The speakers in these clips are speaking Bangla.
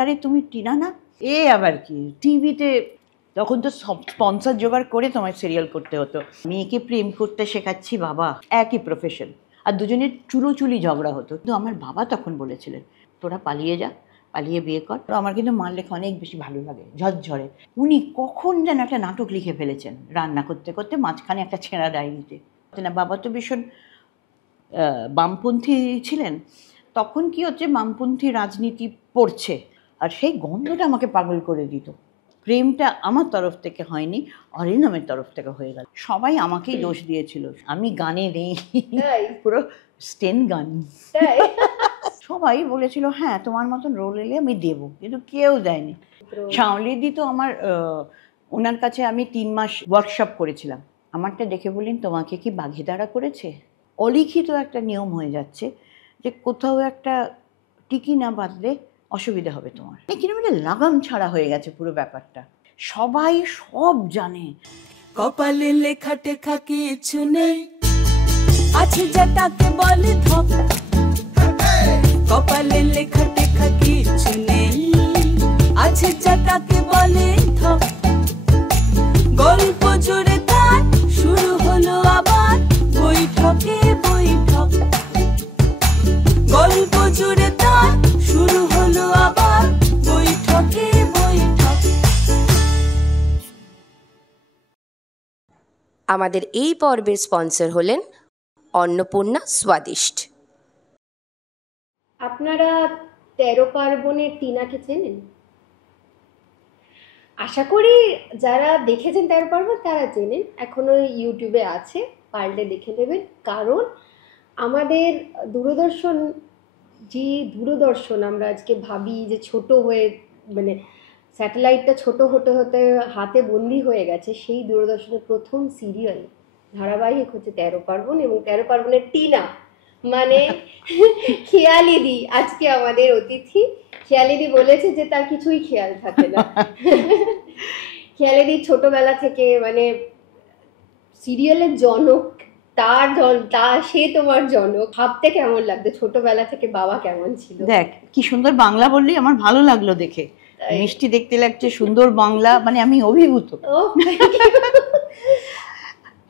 আরে তুমি টিনা না? এ আবার কি, টিভিতে তখন তো সব স্পন্সর জোগাড় করে তোমায় সিরিয়াল করতে হতো। মেয়েকে প্রেম করতে শেখাচ্ছি বাবা, একই প্রফেশন, আর দুজনের চুলোচুলি ঝগড়া হতো। কিন্তু আমার বাবা তখন বলেছিলেন তোরা পালিয়ে যা, পালিয়ে বিয়ে কর। তো আমার কিন্তু মার লেখা অনেক বেশি ভালো লাগে, ঝরঝরে। উনি কখন যেন একটা নাটক লিখে ফেলেছেন রান্না করতে করতে, মাঝখানে একটা ছেঁড়া ডায়েরিতে। না, বাবা তো ভীষণ বামপন্থী ছিলেন। তখন কি হচ্ছে, বামপন্থী রাজনীতি পড়ছে, আর সেই গন্ধটা আমাকে পাগল করে দিত। প্রেমটা আমার তরফ থেকে হয়নি, অরিন্দমের তরফ থেকে হয়ে গেল। সবাই আমাকেই দোষ দিয়েছিল, আমি গানে নেই, পুরো স্টেন গান। সবাই বলেছিল হ্যাঁ তোমার মতন রোল এলে আমি দেবো, কিন্তু কেউ দেয়নি। শাওলিদি তো আমার ওনার কাছে আমি 3 মাস ওয়ার্কশপ করেছিলাম। আমারটা দেখে বললেন তোমাকে কি বাঘে দাঁড়া করেছে? অলিখিত একটা নিয়ম হয়ে যাচ্ছে যে কোথাও একটা টিকি না বাঁধলে অসুবিধা হবে তোমার। কিন্তু মানে লাগাম ছাড়া হয়ে গেছে পুরো ব্যাপারটা, সবাই সব জানে। কপালে লেখা টেখা কিছু নেই, আছে যা তাকে বলে ধপ। কপালে লেখা টেখা কিছু নেই, আছে যা তাকে বলে ধপ। গল্প জুড়ে তার শুরু হলো আবার বৈঠকে বৈঠক। গল্প জুড়ে তার শুরু হলো আবার বৈঠকে বৈঠক। আমাদের এই পর্বের স্পন্সর হলেন অন্নপূর্ণা স্বাদিষ্ট। আপনারা 13 পার্বণের টিনাকে চেনেন? আশা করি যারা দেখেছেন 13 পার্বণ তারা চেনেন, এখনো ইউটিউবে আছে, পারলে দেখে নেবেন। কারণ আমাদের দূরদর্শন, যে দূরদর্শন আমরা আজকে ভাবি যে ছোট হয়ে, মানে স্যাটেলাইটটা ছোট হতে হতে হাতে বন্দি হয়ে গেছে, সেই দূরদর্শনের প্রথম সিরিয়াল ধারাবাহিক হচ্ছে 13 পার্বণ, এবং 13 পার্বণের টিনা মানে খেয়ালিদি আজকে আমাদের অতিথি। খেয়ালিদি বলেছে যে তার কিছুই খেয়াল থাকে না। খেয়ালিদি ছোটবেলা থেকে মানে সিরিয়ালের জনক, সে তোমার জনক। ভাবতে কেমন লাগতো ছোটবেলা থেকে বাবা কেমন ছিল? দেখ কি সুন্দর বাংলা বললি, আমার ভালো লাগলো দেখে, মিষ্টি দেখতে লাগছে, সুন্দর বাংলা, মানে আমি অভিভূত।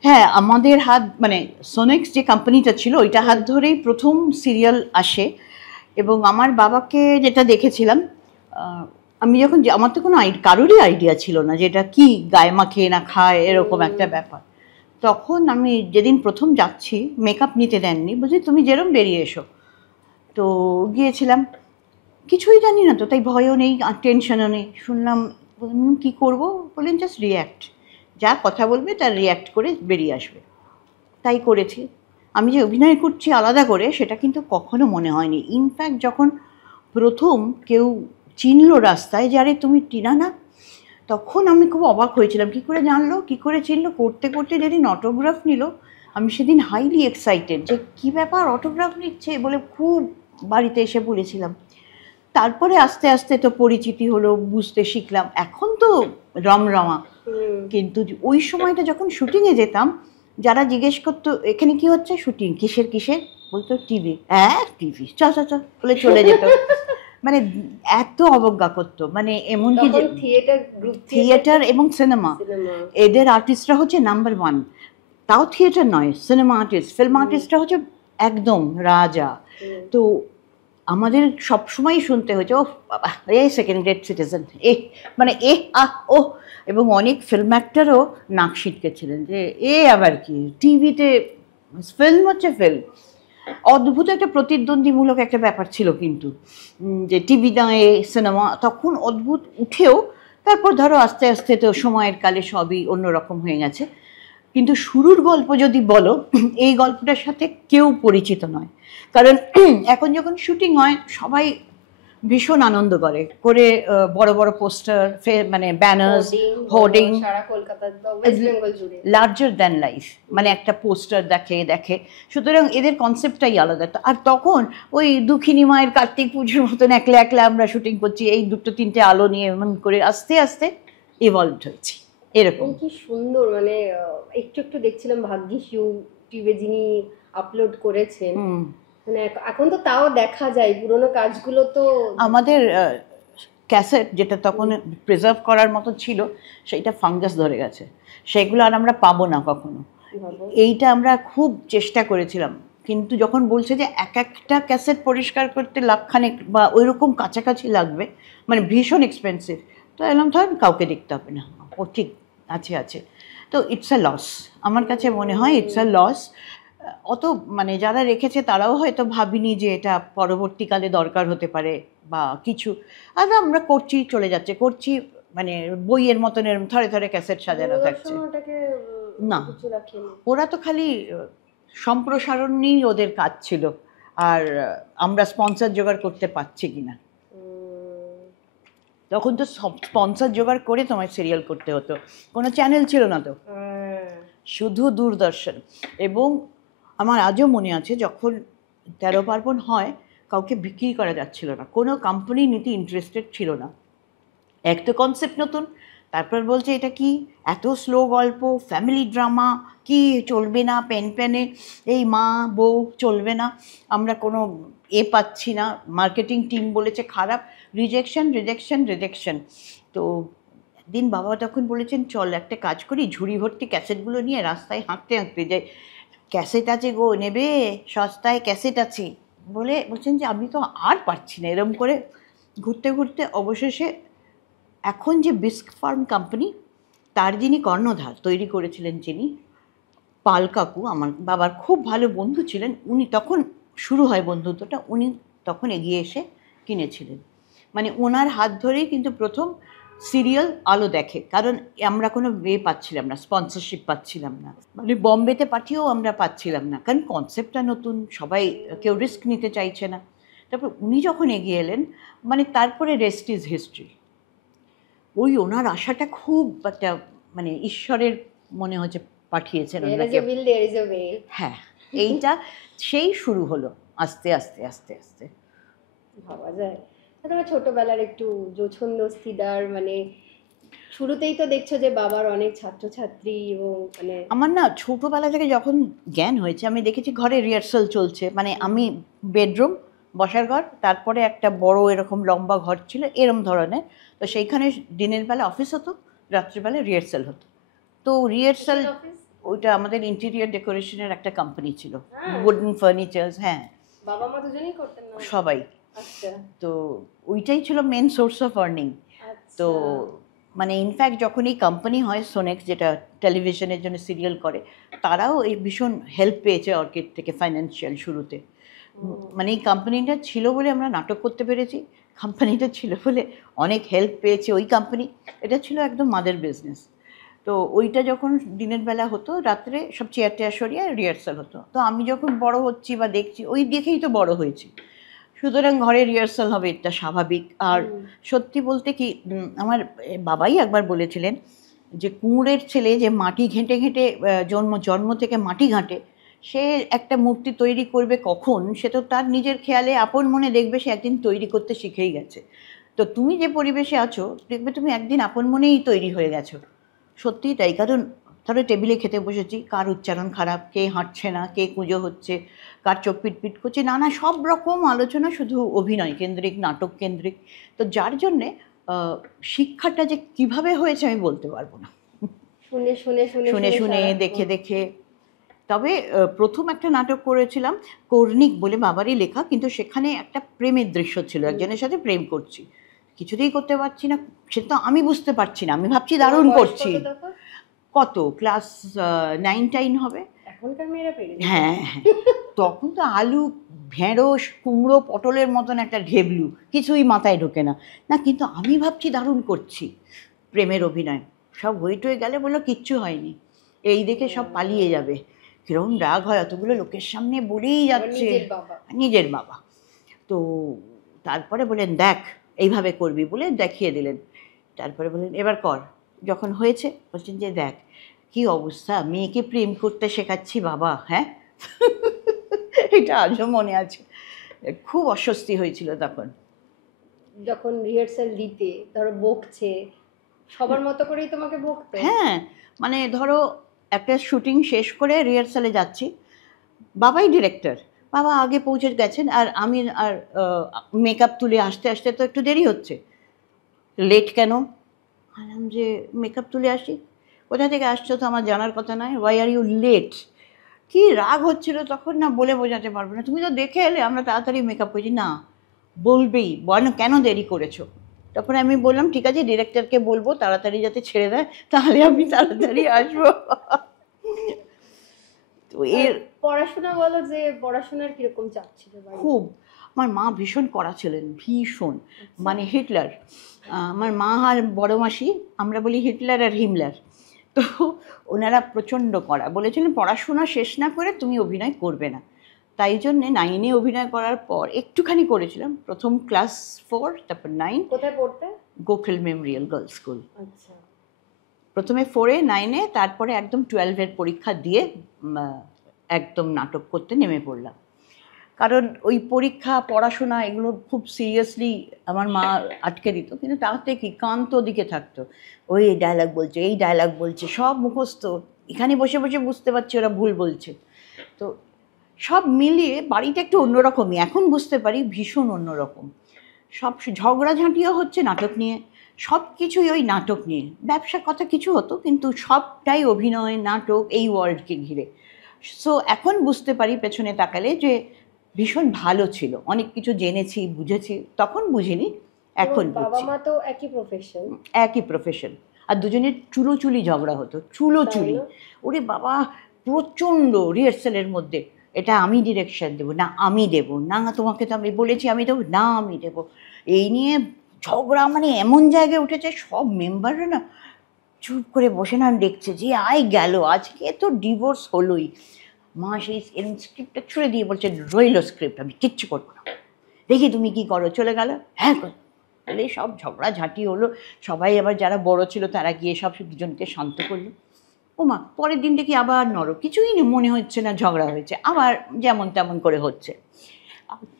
হ্যাঁ, আমাদের হাত মানে সোনেক্স যে কোম্পানিটা ছিল ওইটা হাত ধরেই প্রথম সিরিয়াল আসে। এবং আমার বাবাকে যেটা দেখেছিলাম, আমি যখন, আমার তো কোনো কারোরই আইডিয়া ছিল না যে এটা কি গায়ে মাখিয়ে না খায় এরকম একটা ব্যাপার। তখন আমি যেদিন প্রথম যাচ্ছি, মেকআপ নিতে দেননি, বুঝলি তুমি যেরকম বেরিয়ে এসো। তো গিয়েছিলাম, কিছুই জানি না তো, তাই ভয়ও নেই আর টেনশনও নেই। শুনলাম কি করব, বললেন জাস্ট রিয়্যাক্ট, যা কথা বলবে তার রিয়্যাক্ট করে বেরিয়ে আসবে। তাই করেছি। আমি যে অভিনয় করছি আলাদা করে সেটা কিন্তু কখনো মনে হয়নি। ইনফ্যাক্ট যখন প্রথম কেউ চিনলো রাস্তায় যে আরে তুমি টিনা না, তখন আমি খুব অবাক হয়েছিলাম, কী করে জানলো, কী করে চিনলো। করতে করতে যেদিন অটোগ্রাফ নিল, আমি সেদিন হাইলি এক্সাইটেড যে কী ব্যাপার অটোগ্রাফ নিচ্ছে বলে খুব বাড়িতে এসে বলেছিলাম। তারপরে আস্তে আস্তে তো পরিচিতি হলো, বুঝতে শিখলাম। এখন তো রমরমা, কিন্তু ওই সময়টা যখন শুটিংয়ে যেতাম, যারা জিজ্ঞেস করতো এখানে কি হচ্ছে শুটিং, কিসের কিসের, বলতো টিভি। হ্যাঁ টিভি, চ চ চ বলে চলে যেত। মানে এত অবজ্ঞা করতো, মানে এমনকি থিয়েটার এবং সিনেমা, এদের আর্টিস্টরা হচ্ছে নাম্বার 1। তাও থিয়েটার নয়, সিনেমা আর্টিস্ট, ফিল্ম আর্টিস্টরা হচ্ছে একদম রাজা। তো আমাদের সবসময় শুনতে হয়েছে ও বাবা এ সেকেন্ড গ্রেড সিটিজেন, মানে ও। এবং অনেক ফিল্ম অ্যাক্টরও নাক ছিটকেছিলেন যে এ আবার কি, টিভিতে ফিল্ম হচ্ছে ফিল্ম। অদ্ভুত একটা প্রতিদ্বন্দ্বীমূলক একটা ব্যাপার ছিল কিন্তু, যে টিভি নয় সিনেমা, তখন অদ্ভুত উঠেও তারপর ধরো আস্তে আস্তে তো সময়ের কালে সবই অন্যরকম হয়ে গেছে। কিন্তু শুরুর গল্প যদি বলো, এই গল্পটার সাথে কেউ পরিচিত নয়। কারণ এখন যখন শুটিং হয় সবাই ভীষণ আনন্দ করে বড় বড় পোস্টার, মানে banners, hoarding, larger than life, মানে একটা পোস্টার দেখে। সুতরাং এদের কনসেপ্টটাই আলাদা। আর তখন ওই দুঃখিনী মায়ের কার্তিক পুজোর মতন একলা একলা আমরা শুটিং করছি, এই 2-3টে আলো নিয়ে, এমন করে আস্তে আস্তে ইভলভড হয়েছি। এরকম কি সুন্দর, মানে একটু একটু দেখছিলাম ভাগ্যিস ইউটিউবে যিনি আপলোড করেছেন, মানে এখন তো তাও দেখা যায় পুরোনো কাজগুলো। তো আমাদের ক্যাসেট যেটা তখন প্রিজার্ভ করার মতো ছিল সেইটা ফাঙ্গাস ধরে গেছে, সেগুলো আর আমরা পাবো না কখনো। ভাবো। এইটা আমরা খুব চেষ্টা করেছিলাম, কিন্তু যখন বলছে যে এক একটা ক্যাসেট পরিষ্কার করতে লাখখানেক বা ওইরকম কাছাকাছি লাগবে, মানে ভীষণ এক্সপেন্সিভ, তো এলাম ধর কাউকে দেখতে হবে না, ও ঠিক আছে। তো ইটস আ লস, আমার কাছে মনে হয় ইটস আ লস। অত মানে যারা রেখেছে তারাও হয়তো ভাবিনি যে এটা পরবর্তীকালে দরকার হতে পারে বা কিছু, আর আমরা করছি চলে যাচ্ছে, করছি মানে বইয়ের মতন এরম থরে থরে ক্যাসেট সাজানো থাকছে। দূরদর্শন ওটাকে না। কিছু রাখেনি। ওরা তো খালি সম্প্রসারণই ওদের কাজ ছিল, আর আমরা স্পন্সর জোগাড় করতে পারছি কিনা। তখন তো স্পন্সর জোগাড় করে তোমায় সিরিয়াল করতে হতো, কোনো চ্যানেল ছিল না তো, শুধু দূরদর্শন। এবং আমার আজও মনে আছে যখন 13 পার্বণ হয় কাউকে বিক্রি করা যাচ্ছিল না, কোনো কোম্পানি নিতে ইন্টারেস্টেড ছিল না। এক তো কনসেপ্ট নতুন, তারপর বলছে এটা কি এত স্লো গল্প, ফ্যামিলি ড্রামা, কি চলবে না, পেনে এই মা বউ চলবে না, আমরা কোনো পাচ্ছি না, মার্কেটিং টিম বলেছে খারাপ, রিজেকশন। তো একদিন বাবা তখন বলেছেন চল একটা কাজ করি, ঝুড়ি ভর্তি ক্যাসেটগুলো নিয়ে রাস্তায় হাঁটতে যাই, ক্যাসেট আছে গো নেবে, সস্তায় ক্যাসেট আছে বলছেন যে আমি তো আর পারছি না। এরম করে ঘুরতে অবশেষে এখন যে বিস্ক ফার্ম কোম্পানি, তার যিনি কর্ণধার তৈরি করেছিলেন, যিনি পাল কাকু, আমার বাবার খুব ভালো বন্ধু ছিলেন, উনি তখন শুরু হয় বন্ধুত্বটা, উনি তখন এগিয়ে এসে কিনেছিলেন। মানে ওনার হাত ধরেই কিন্তু প্রথম সিরিয়াল আলো দেখে, কারণ আমরা কোনো পাচ্ছিলাম না, স্পন্সরশিপ পাচ্ছিলাম না, মানে বম্বেতে পাঠিয়েও আমরা পাচ্ছিলাম না, কারণ কনসেপ্টটা নতুন, সবাই কেউ রিস্ক নিতে চাইছে না। তারপর উনি যখন এগিয়ে এলেন, মানে তারপরে রেস্ট ইজ হিস্ট্রি। ওই ওনার আশাটা খুব একটা মানে ঈশ্বরের মনে হচ্ছে পাঠিয়েছেন ওনাকে। হ্যাঁ, এইটা সেই শুরু হলো আস্তে আস্তে। ভাবা যায়। তোমার ছোটবেলার একটু জোছন্দস্তিদার, মানে শুরুতেই তো দেখছো যে বাবার অনেক ছাত্রছাত্রী, এবং মানে আমার না ছোটোবেলা থেকে যখন জ্ঞান হয়েছে আমি দেখেছি ঘরে রিহার্সাল চলছে, মানে আমি বেডরুম, বসার ঘর, তারপরে একটা বড় এরকম লম্বা ঘর ছিল এরম ধরনের, তো সেইখানে দিনের বেলা অফিস হতো, রাত্রিবেলা রিহার্সাল হতো। তো রিহার্সাল ওইটা আমাদের ইন্টেরিয়র ডেকোরেশনের একটা কোম্পানি ছিল, উডেন ফার্নিচার্স। হ্যাঁ, বাবা মা দুজনেই করতেন না? সবাই। আচ্ছা। তো ওইটাই ছিল মেন সোর্স অফ আর্নিং। তো মানে ইনফ্যাক্ট যখন এই কোম্পানি হয় সোনেক্স, যেটা টেলিভিশনের জন্য সিরিয়াল করে, তারাও এই ভীষণ হেল্প পেয়েছে অর্কিড থেকে ফাইন্যান্সিয়াল শুরুতে। মানে এই কোম্পানিটা ছিল বলে আমরা নাটক করতে পেরেছি, কোম্পানিটা ছিল বলে অনেক হেল্প পেয়েছে ওই কোম্পানি। এটা ছিল একদম মাদার বিজনেস। তো ওইটা যখন দিনের বেলা হতো, রাত্রে সব চেয়ার টেয়ার সরিয়ে রিহার্সাল হতো। তো আমি যখন বড় হচ্ছি বা দেখছি, ওই দেখেই তো বড় হয়েছি, সুতরাং ঘরে রিহার্সাল হবে এটা স্বাভাবিক। আর সত্যি বলতে কি, আমার বাবাই একবার বলেছিলেন যে কুঁড়ের ছেলে যে মাটি ঘেঁটে জন্ম থেকে মাটি ঘাঁটে, সে একটা মূর্তি তৈরি করবে কখন, সে তো তার নিজের খেয়ালে আপন মনে দেখবে সে একদিন তৈরি করতে শিখেই গেছে। তো তুমি যে পরিবেশে আছো দেখবে তুমি একদিন আপন মনেই তৈরি হয়ে গেছো। সত্যিই তাই, কারণ ধরো টেবিলে খেতে বসেছি, কার উচ্চারণ খারাপ, কে হাঁটছে না, কে কুঁজো হচ্ছে, কার চোখ পিটপিট করছে, নানা সব রকম আলোচনা, শুধু অভিনয় কেন্দ্রিক, নাটক কেন্দ্রিক। তো যার জন্যে শিক্ষাটা যে কিভাবে হয়েছে আমি বলতে পারবো না, শুনে দেখে। তবে প্রথম একটা নাটক করেছিলাম কর্ণিক বলে, বাবারই লেখা, কিন্তু সেখানে একটা প্রেমের দৃশ্য ছিল, একজনের সাথে প্রেম করছি, কিছুতেই করতে পারছি না, সে তো আমি বুঝতে পারছি না, আমি ভাবছি দারুণ করছি। কত ক্লাস 9-10 হবে। এখনকার মেয়েরা পেরে যায়। হ্যাঁ, তখন তো আলু, ঢেঁড়স, কুমড়ো, পটলের মতন একটা ঢেবলু, কিছুই মাথায় ঢোকে না, কিন্তু আমি ভাবছি দারুণ করছি প্রেমের অভিনয়। সব হয়ে গেলে বললো কিচ্ছু হয়নি, এই দেখে সব পালিয়ে যাবে। কিরকম রাগ হয়, অতগুলো লোকের সামনে বলেই যাচ্ছে, নিজের বাবা। তো তারপরে বলেন দেখ এইভাবে করবি বলে দেখিয়ে দিলেন। তারপরে বললেন এবার কর। যখন হয়েছে বলছেন যে দেখ কি অবস্থা, মেয়েকে প্রেম করতে শেখাচ্ছি বাবা। হ্যাঁ, এটা আজও মনে আছে, খুব অস্বস্তি হয়েছিল তখন। যখন রিহার্সাল দিতে ধরো বকছে, সবার মতো করেই তোমাকে বকতো? হ্যাঁ, মানে ধরো একটা শুটিং শেষ করে রিহার্সালে যাচ্ছি, বাবাই ডিরেক্টর, বাবা আগে পৌঁছে গেছেন, আর আমি আর মেকআপ তুলে আসতে তো একটু দেরি হচ্ছে। লেট কেন? বললাম যে মেকআপ তুলে আসি। কোথা থেকে আসছো তো আমার জানার কথা নয়, ওয়াই আর ইউ লেট? কি রাগ হচ্ছিল তখন না বলে বোঝাতে পারবো না। তুমি তো দেখে এলে, আমরা তাড়াতাড়ি মেকআপ করেছি। না, বলবেই, বলো কেন দেরি করেছো। তখন আমি বললাম ঠিক আছে ডিরেক্টরকে বলবো তাড়াতাড়ি যাতে ছেড়ে দেয়, তাহলে আমি তাড়াতাড়ি আসবো। তো এর পড়াশোনা বলো, যে পড়াশোনার কিরকম চাপ ছিল বাড়িতে? খুব, আমার মা ভীষণ কড়া ছিলেন, ভীষণ, মানে হিটলার। আমার মা আর বড় মাসি, আমরা বলি হিটলার আর হিমলার। তো ওনারা প্রচণ্ড কড়া, বলেছিলেন পড়াশোনা শেষ না করে তুমি অভিনয় করবে না। তাই জন্যে 9-এ অভিনয় করার পর একটুখানি করেছিলাম, প্রথম ক্লাস 4, তারপর 9। কোথায় পড়তে? Gokhale Memorial girls school. আচ্ছা। প্রথমে 4-এ, 9-এ, তারপরে একদম 12-এর পরীক্ষা দিয়ে একদম নাটক করতে নেমে পড়লাম। কারণ ওই পরীক্ষা পড়াশোনা এগুলো খুব সিরিয়াসলি আমার মা আটকে দিত, কিন্তু তাতে কি কান তো ওদিকে থাকতো, ওই ডায়লগ বলছে, এই ডায়লগ বলছে, সব মুখস্থ। এখানে বসে বসে বুঝতে পারছি ওরা ভুল বলছে। তো সব মিলিয়ে বাড়িটা একটু অন্যরকমই, এখন বুঝতে পারি ভীষণ অন্যরকম। সব ঝগড়াঝাঁটিও হচ্ছে নাটক নিয়ে, সব কিছুই ওই নাটক নিয়ে। ব্যবসার কথা কিছু হতো, কিন্তু সবটাই অভিনয়, নাটক, এই ওয়ার্ল্ডকে ঘিরে। সো এখন বুঝতে পারি পেছনে তাকালে যে ভীষণ ভালো ছিল, অনেক কিছু জেনেছি, বুঝেছি। তখন বুঝিনি, এখন বাবা বুঝছি। মা তো একই প্রফেশন। একই প্রফেশন, আর দুজনের চুলোচুলি ঝগড়া হতো, চুলোচুলি। তাই না? ওরে বাবা, প্রচণ্ড রিহার্সালের মধ্যে, এটা আমি ডিরেকশন দেবো, না আমি দেবো, না তোমাকে তো আমি বলেছি আমি দেবো, না আমি দেবো। এই নিয়ে ঝগড়া মানে এমন জায়গায় উঠেছে, সব মেম্বাররা না চুপ করে বসে না দেখছে যে আই গেল, আজকে তো ডিভোর্স হলোই। মা সেই স্ক্রিপ্টটা ছুঁড়ে দিয়ে বলছে রইল স্ক্রিপ্ট, আমি কিচ্ছু করবো না, দেখি তুমি কি করো, চলে গেল। হ্যাঁ, তাহলে সব ঝগড়াঝাঁটি হলো। সবাই আবার যারা বড় ছিল তারা গিয়ে সব দুজনকে শান্ত করলো। ও মা, পরের দিন দেখি আবার নরক, কিছুই মনে হচ্ছে না ঝগড়া হয়েছে, আবার যেমন তেমন করে হচ্ছে।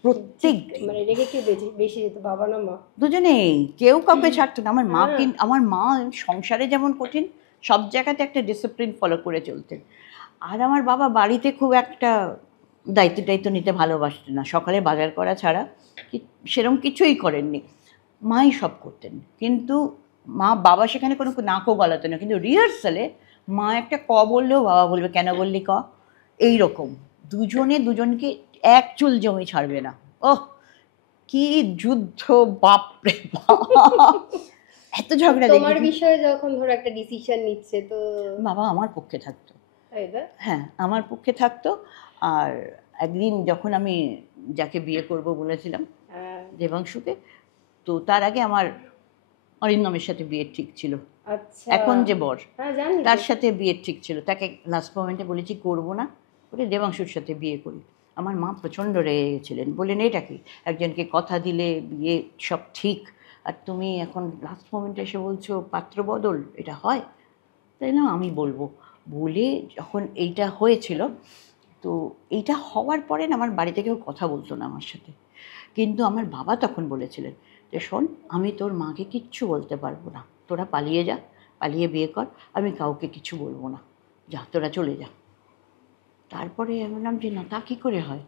প্রত্যেক মানে রেগে কে বেশি যেত, বাবা না মা? দুজনেই, কেউ কাউকে ছাড়তো না। আমার মা আমার মা সংসারে যেমন কঠিন, সব জায়গাতে একটা ডিসিপ্লিন ফলো করে চলতেন। আর আমার বাবা বাড়িতে খুব একটা দায়িত্ব নিতে ভালোবাসতেন না, সকালে বাজার করা ছাড়া সেরকম কিছুই করেননি। মাই সব করতেন, কিন্তু বাবা সেখানে কোনো নাকও গলাতেন না, কিন্তু রিহার্সালে মা একটা ক বললেও বাবা বলবে কেন বললি ক, এইরকম। দুজনে দুজনকে এক চুল জমি ছাড়বে না। ওহ, কি যুদ্ধ, বাপরে বাপ, এত ঝগড়া। তোমার বিষয়ে যখন ধরো একটা ডিসিশন নিচ্ছে, তো বাবা আমার পক্ষে থাকতো। তাই না? হ্যাঁ, আমার পক্ষে থাকতো। আর একদিন যখন আমি যাকে বিয়ে করব বলেছিলাম, দেবাংশুকে, তো তার আগে আমার অরিন্দমের সাথে বিয়ের ঠিক ছিল। আচ্ছা। এখন যে বর, হ্যাঁ জানি। তার সাথে বিয়ের ঠিক ছিল। তাকে লাস্ট মোমেন্টে বলেছি করবো না, বলে দেবাংশুর সাথে বিয়ে করি। আমার মা প্রচণ্ড রেগে গেছিলেন, বললেন এটা কি, একজনকে কথা দিলে বিয়ে সব ঠিক, আর তুমি এখন লাস্ট মোমেন্টে এসে বলছো পাত্র বদল, এটা হয়? তাই না, আমি বলবো বলে যখন এইটা হয়েছিল, তো এইটা হওয়ার পরে না আমার বাড়িতে কেউ কথা বলতো না আমার সাথে। কিন্তু আমার বাবা তখন বলেছিলেন যে শোন, আমি তোর মাকে কিচ্ছু বলতে পারবো না, তোরা পালিয়ে যা, পালিয়ে বিয়ে কর, আমি কাউকে কিছু বলবো না, যা তোরা চলে যা। তারপরে আমি বললাম যে না, তা কী করে হয়?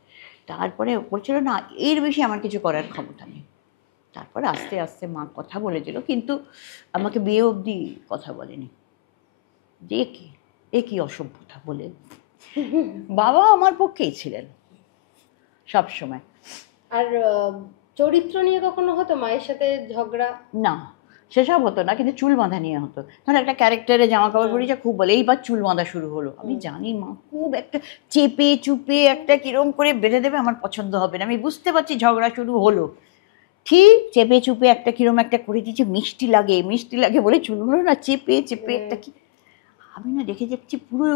তারপরে বলছিল না, এর বেশি আমার কিছু করার ক্ষমতা নেই। তারপরে আস্তে আস্তে মা কথা বলেছিল, কিন্তু আমাকে বিয়ে অবধি কথা বলেনি। যে এ কি অসভ্যতা বলে। বাবা আমার পক্ষেই ছিলেন সব সময়। আর চরিত্র নিয়ে কখনো হতো মায়ের সাথে ঝগড়া? না, সেসব হতো না, কিন্তু চুল বাঁধা নিয়ে হতো। ধর একটা ক্যারেক্টারে জামা কাপড় পরেছে, খুব বলে এইবার চুল বাঁধা শুরু হলো। আমি জানি মা খুব একটা চেপে চুপে একটা কিরম করে বেঁধে দেবে, আমার পছন্দ হবে না। আমি বুঝতে পারছি ঝগড়া শুরু হলো, ঠিক চেপে চুপে একটা কিরম একটা করে দিচ্ছে, মিষ্টি লাগে বলে চুলগুলো না চেপে চেপে একটা কি, আমি না দেখে যাচ্ছি পুরো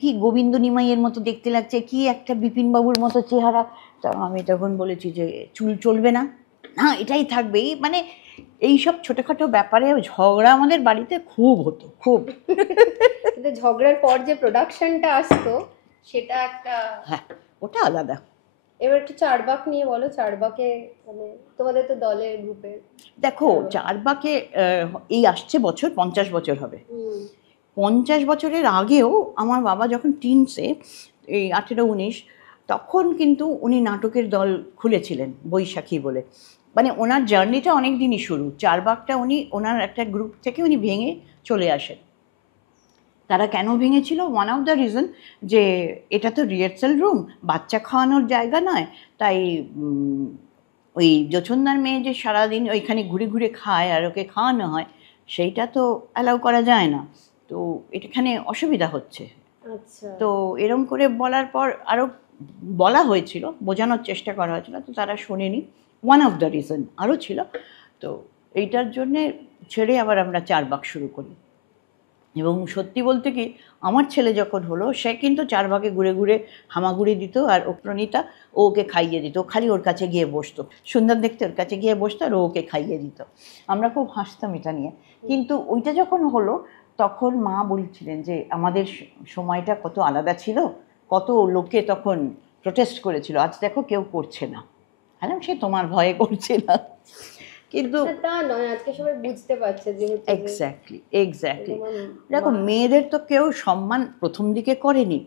কি গোবিন্দ নিমাইয়ের মতো দেখতে লাগছে, কি একটা বিপিনবাবুর মতো চেহারা। তা আমি তখন বলেছি যে চুল চলবে না, না এটাই থাকবে। মানে এইসব ছোটোখাটো ব্যাপারে ঝগড়া আমাদের বাড়িতে খুব হতো, খুব। কিন্তু ঝগড়ার পর যে প্রোডাকশনটা আসতো সেটা একটা, হ্যাঁ, ওটা আলাদা। এবার একটু চারবাক নিয়ে বলো। চারবাকে মানে তোমাদের তো দলের গ্রুপের, দেখো চারবাকে এই আসছে বছর 50 বছর হবে। 50 বছরের আগেও আমার বাবা যখন টিনসে, এই 18-19, তখন কিন্তু উনি নাটকের দল খুলেছিলেন বৈশাখী বলে। মানে ওনার জার্নিটা অনেক দিনই শুরু। চারবাগটা ওনার একটা গ্রুপ থেকে উনি ভেঙে চলে আসেন। তারা কেন ভেঙেছিল? ওয়ান অফ দ্য রিজন যে এটা তো রিহার্সাল রুম, বাচ্চা খাওয়ানোর জায়গা নয়, তাই ওই জোছনদার মেয়ে যে সারাদিন ওইখানে ঘুরে ঘুরে খায় আর ওকে খাওয়ানো হয়, সেইটা তো অ্যালাউ করা যায় না। তো এখানে অসুবিধা হচ্ছে। আচ্ছা, তো এরম করে বলার পর আরও বলা হয়েছিল, বোঝানোর চেষ্টা করা হয়েছিল, তো তারা শোনেনি। ওয়ান অফ দ্য রিজন আরও ছিল। তো এইটার জন্যে ছেড়ে আবার আমরা চারবাগ শুরু করি। এবং সত্যি বলতে কি, আমার ছেলে যখন হলো, সে কিন্তু চারবাগে ঘুরে ঘুরে হামাগুড়ি দিত, আর প্রণীতা ওকে খাইয়ে দিত। খালি ওর কাছে গিয়ে বসতো, সুন্দর দেখতে, ওর কাছে গিয়ে বসতো আর ওকে খাইয়ে দিত। আমরা খুব হাসতাম এটা নিয়ে। কিন্তু ওইটা যখন হলো, তখন মা বলছিলেন যে আমাদের সময়টা কত আলাদা ছিল, কত লোকে তখন প্রোটেস্ট করেছিল, আজ দেখো কেউ করছে না। হ্যাঁ, সে তোমার ভয়ে করছে না, কিন্তু তা নয়, আজকে সবাই বুঝতে পারছে যেহেতু এক্স্যাক্টলি দেখো, মেয়েদের তো কেউ সম্মান প্রথম দিকে করেনি।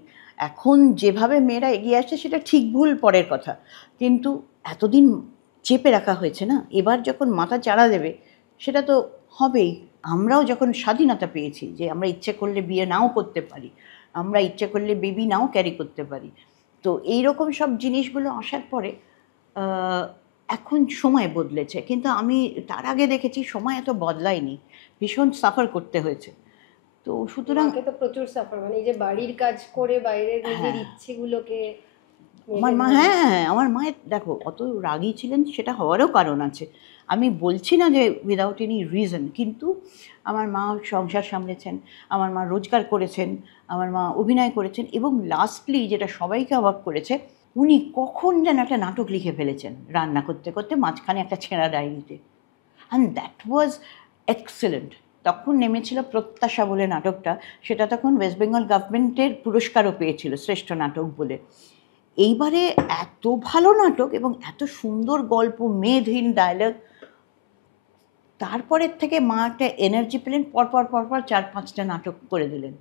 এখন যেভাবে মেয়েরা এগিয়ে আসছে সেটা ঠিক ভুল পরের কথা, কিন্তু এতদিন চেপে রাখা হয়েছে না, এবার যখন মাথা চাড়া দেবে সেটা তো হবেই। আমরাও যখন স্বাধীনতা পেয়েছি যে আমরা ইচ্ছে করলে বিয়ে নাও করতে পারি, আমরা ইচ্ছে করলে বেবি নাও ক্যারি করতে পারি, তো এইরকম সব জিনিসগুলো আসার পরে এখন সময় বদলেছে। কিন্তু আমি তার আগে দেখেছি সময় এত বদলায়নি, ভীষণ সাফার করতে হয়েছে। তো সুতরাং তো প্রচুর সাফার, মানে এই যে বাড়ির কাজ করে বাইরের নিজের ইচ্ছেগুলোকে আমার মায়ের দেখো অত রাগী ছিলেন, সেটা হওয়ারও কারণ আছে। আমি বলছি না যে উইদাউট এনি রিজন, কিন্তু আমার মা সংসার সামলেছেন, আমার মা রোজগার করেছেন, আমার মা অভিনয় করেছেন, এবং লাস্টলি যেটা সবাইকে অবাক করেছে, উনি কখন যেন একটা নাটক লিখে ফেলেছেন রান্না করতে করতে, মাঝখানে একটা ছেঁড়া ডায়েরিতে। And that was excellent. তখন নেমেছিল প্রত্যাশা বলে নাটকটা, সেটা তখন ওয়েস্ট বেঙ্গল গভর্নমেন্টের পুরস্কারও পেয়েছিল শ্রেষ্ঠ নাটক বলে। এইবারে এত ভালো নাটক এবং এত সুন্দর গল্প, মেধহীন ডায়লগ। তারপরের থেকে মা একটা এনার্জি পেলেন, পরপর 4-5টা নাটক করে দিলেন।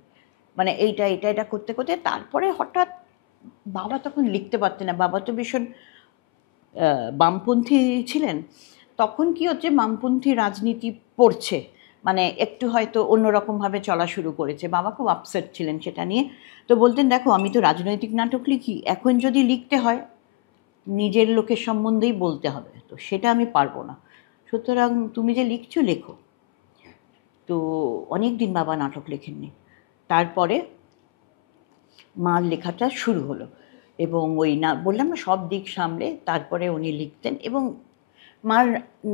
মানে এটা করতে করতে তারপরে হঠাৎ বাবা তখন লিখতে পারতেন না। বাবা তো ভীষণ বামপন্থী ছিলেন। তখন কি হচ্ছে, বামপন্থী রাজনীতি পড়ছে, মানে একটু হয়তো অন্যরকমভাবে চলা শুরু করেছে। বাবা খুব আপসেট ছিলেন সেটা নিয়ে। তো বলতেন, দেখো আমি তো রাজনৈতিক নাটক লিখি, এখন যদি লিখতে হয় নিজের লোকের সম্বন্ধেই বলতে হবে, তো সেটা আমি পারবো না, সুতরাং তুমি যে লিখছো লেখো। তো অনেক দিন বাবা নাটক লেখেননি। তারপরে মার লেখাটা শুরু হলো, এবং ওই না বললাম না সব দিক সামলে তারপরে উনি লিখতেন। এবং মার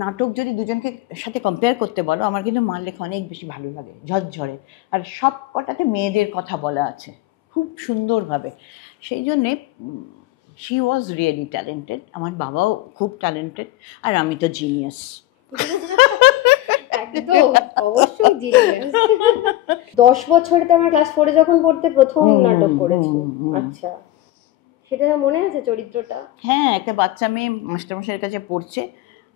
নাটক যদি দুজনকে সাথে কম্পেয়ার করতে বলো, আমার কিন্তু মার লেখা অনেক বেশি ভালো লাগে, ঝরঝরে, আর সব কটাতে মেয়েদের কথা বলা আছে খুব সুন্দরভাবে। সেই জন্যে শি ওয়াজ রিয়েলি ট্যালেন্টেড। আমার বাবাও খুব ট্যালেন্টেড, আর আমি তো জিনিয়াস। একদম অবশ্যই জিনিয়াস। 10 বছরে তো আমার ক্লাস 4 যখন পড়তে প্রথম নাটক করেছি। আচ্ছা, সেটা মনে আছে চরিত্রটা? হ্যাঁ, একটা বাচ্চা মেয়ে মাস্টারমশাইয়ের কাছে পড়ছে,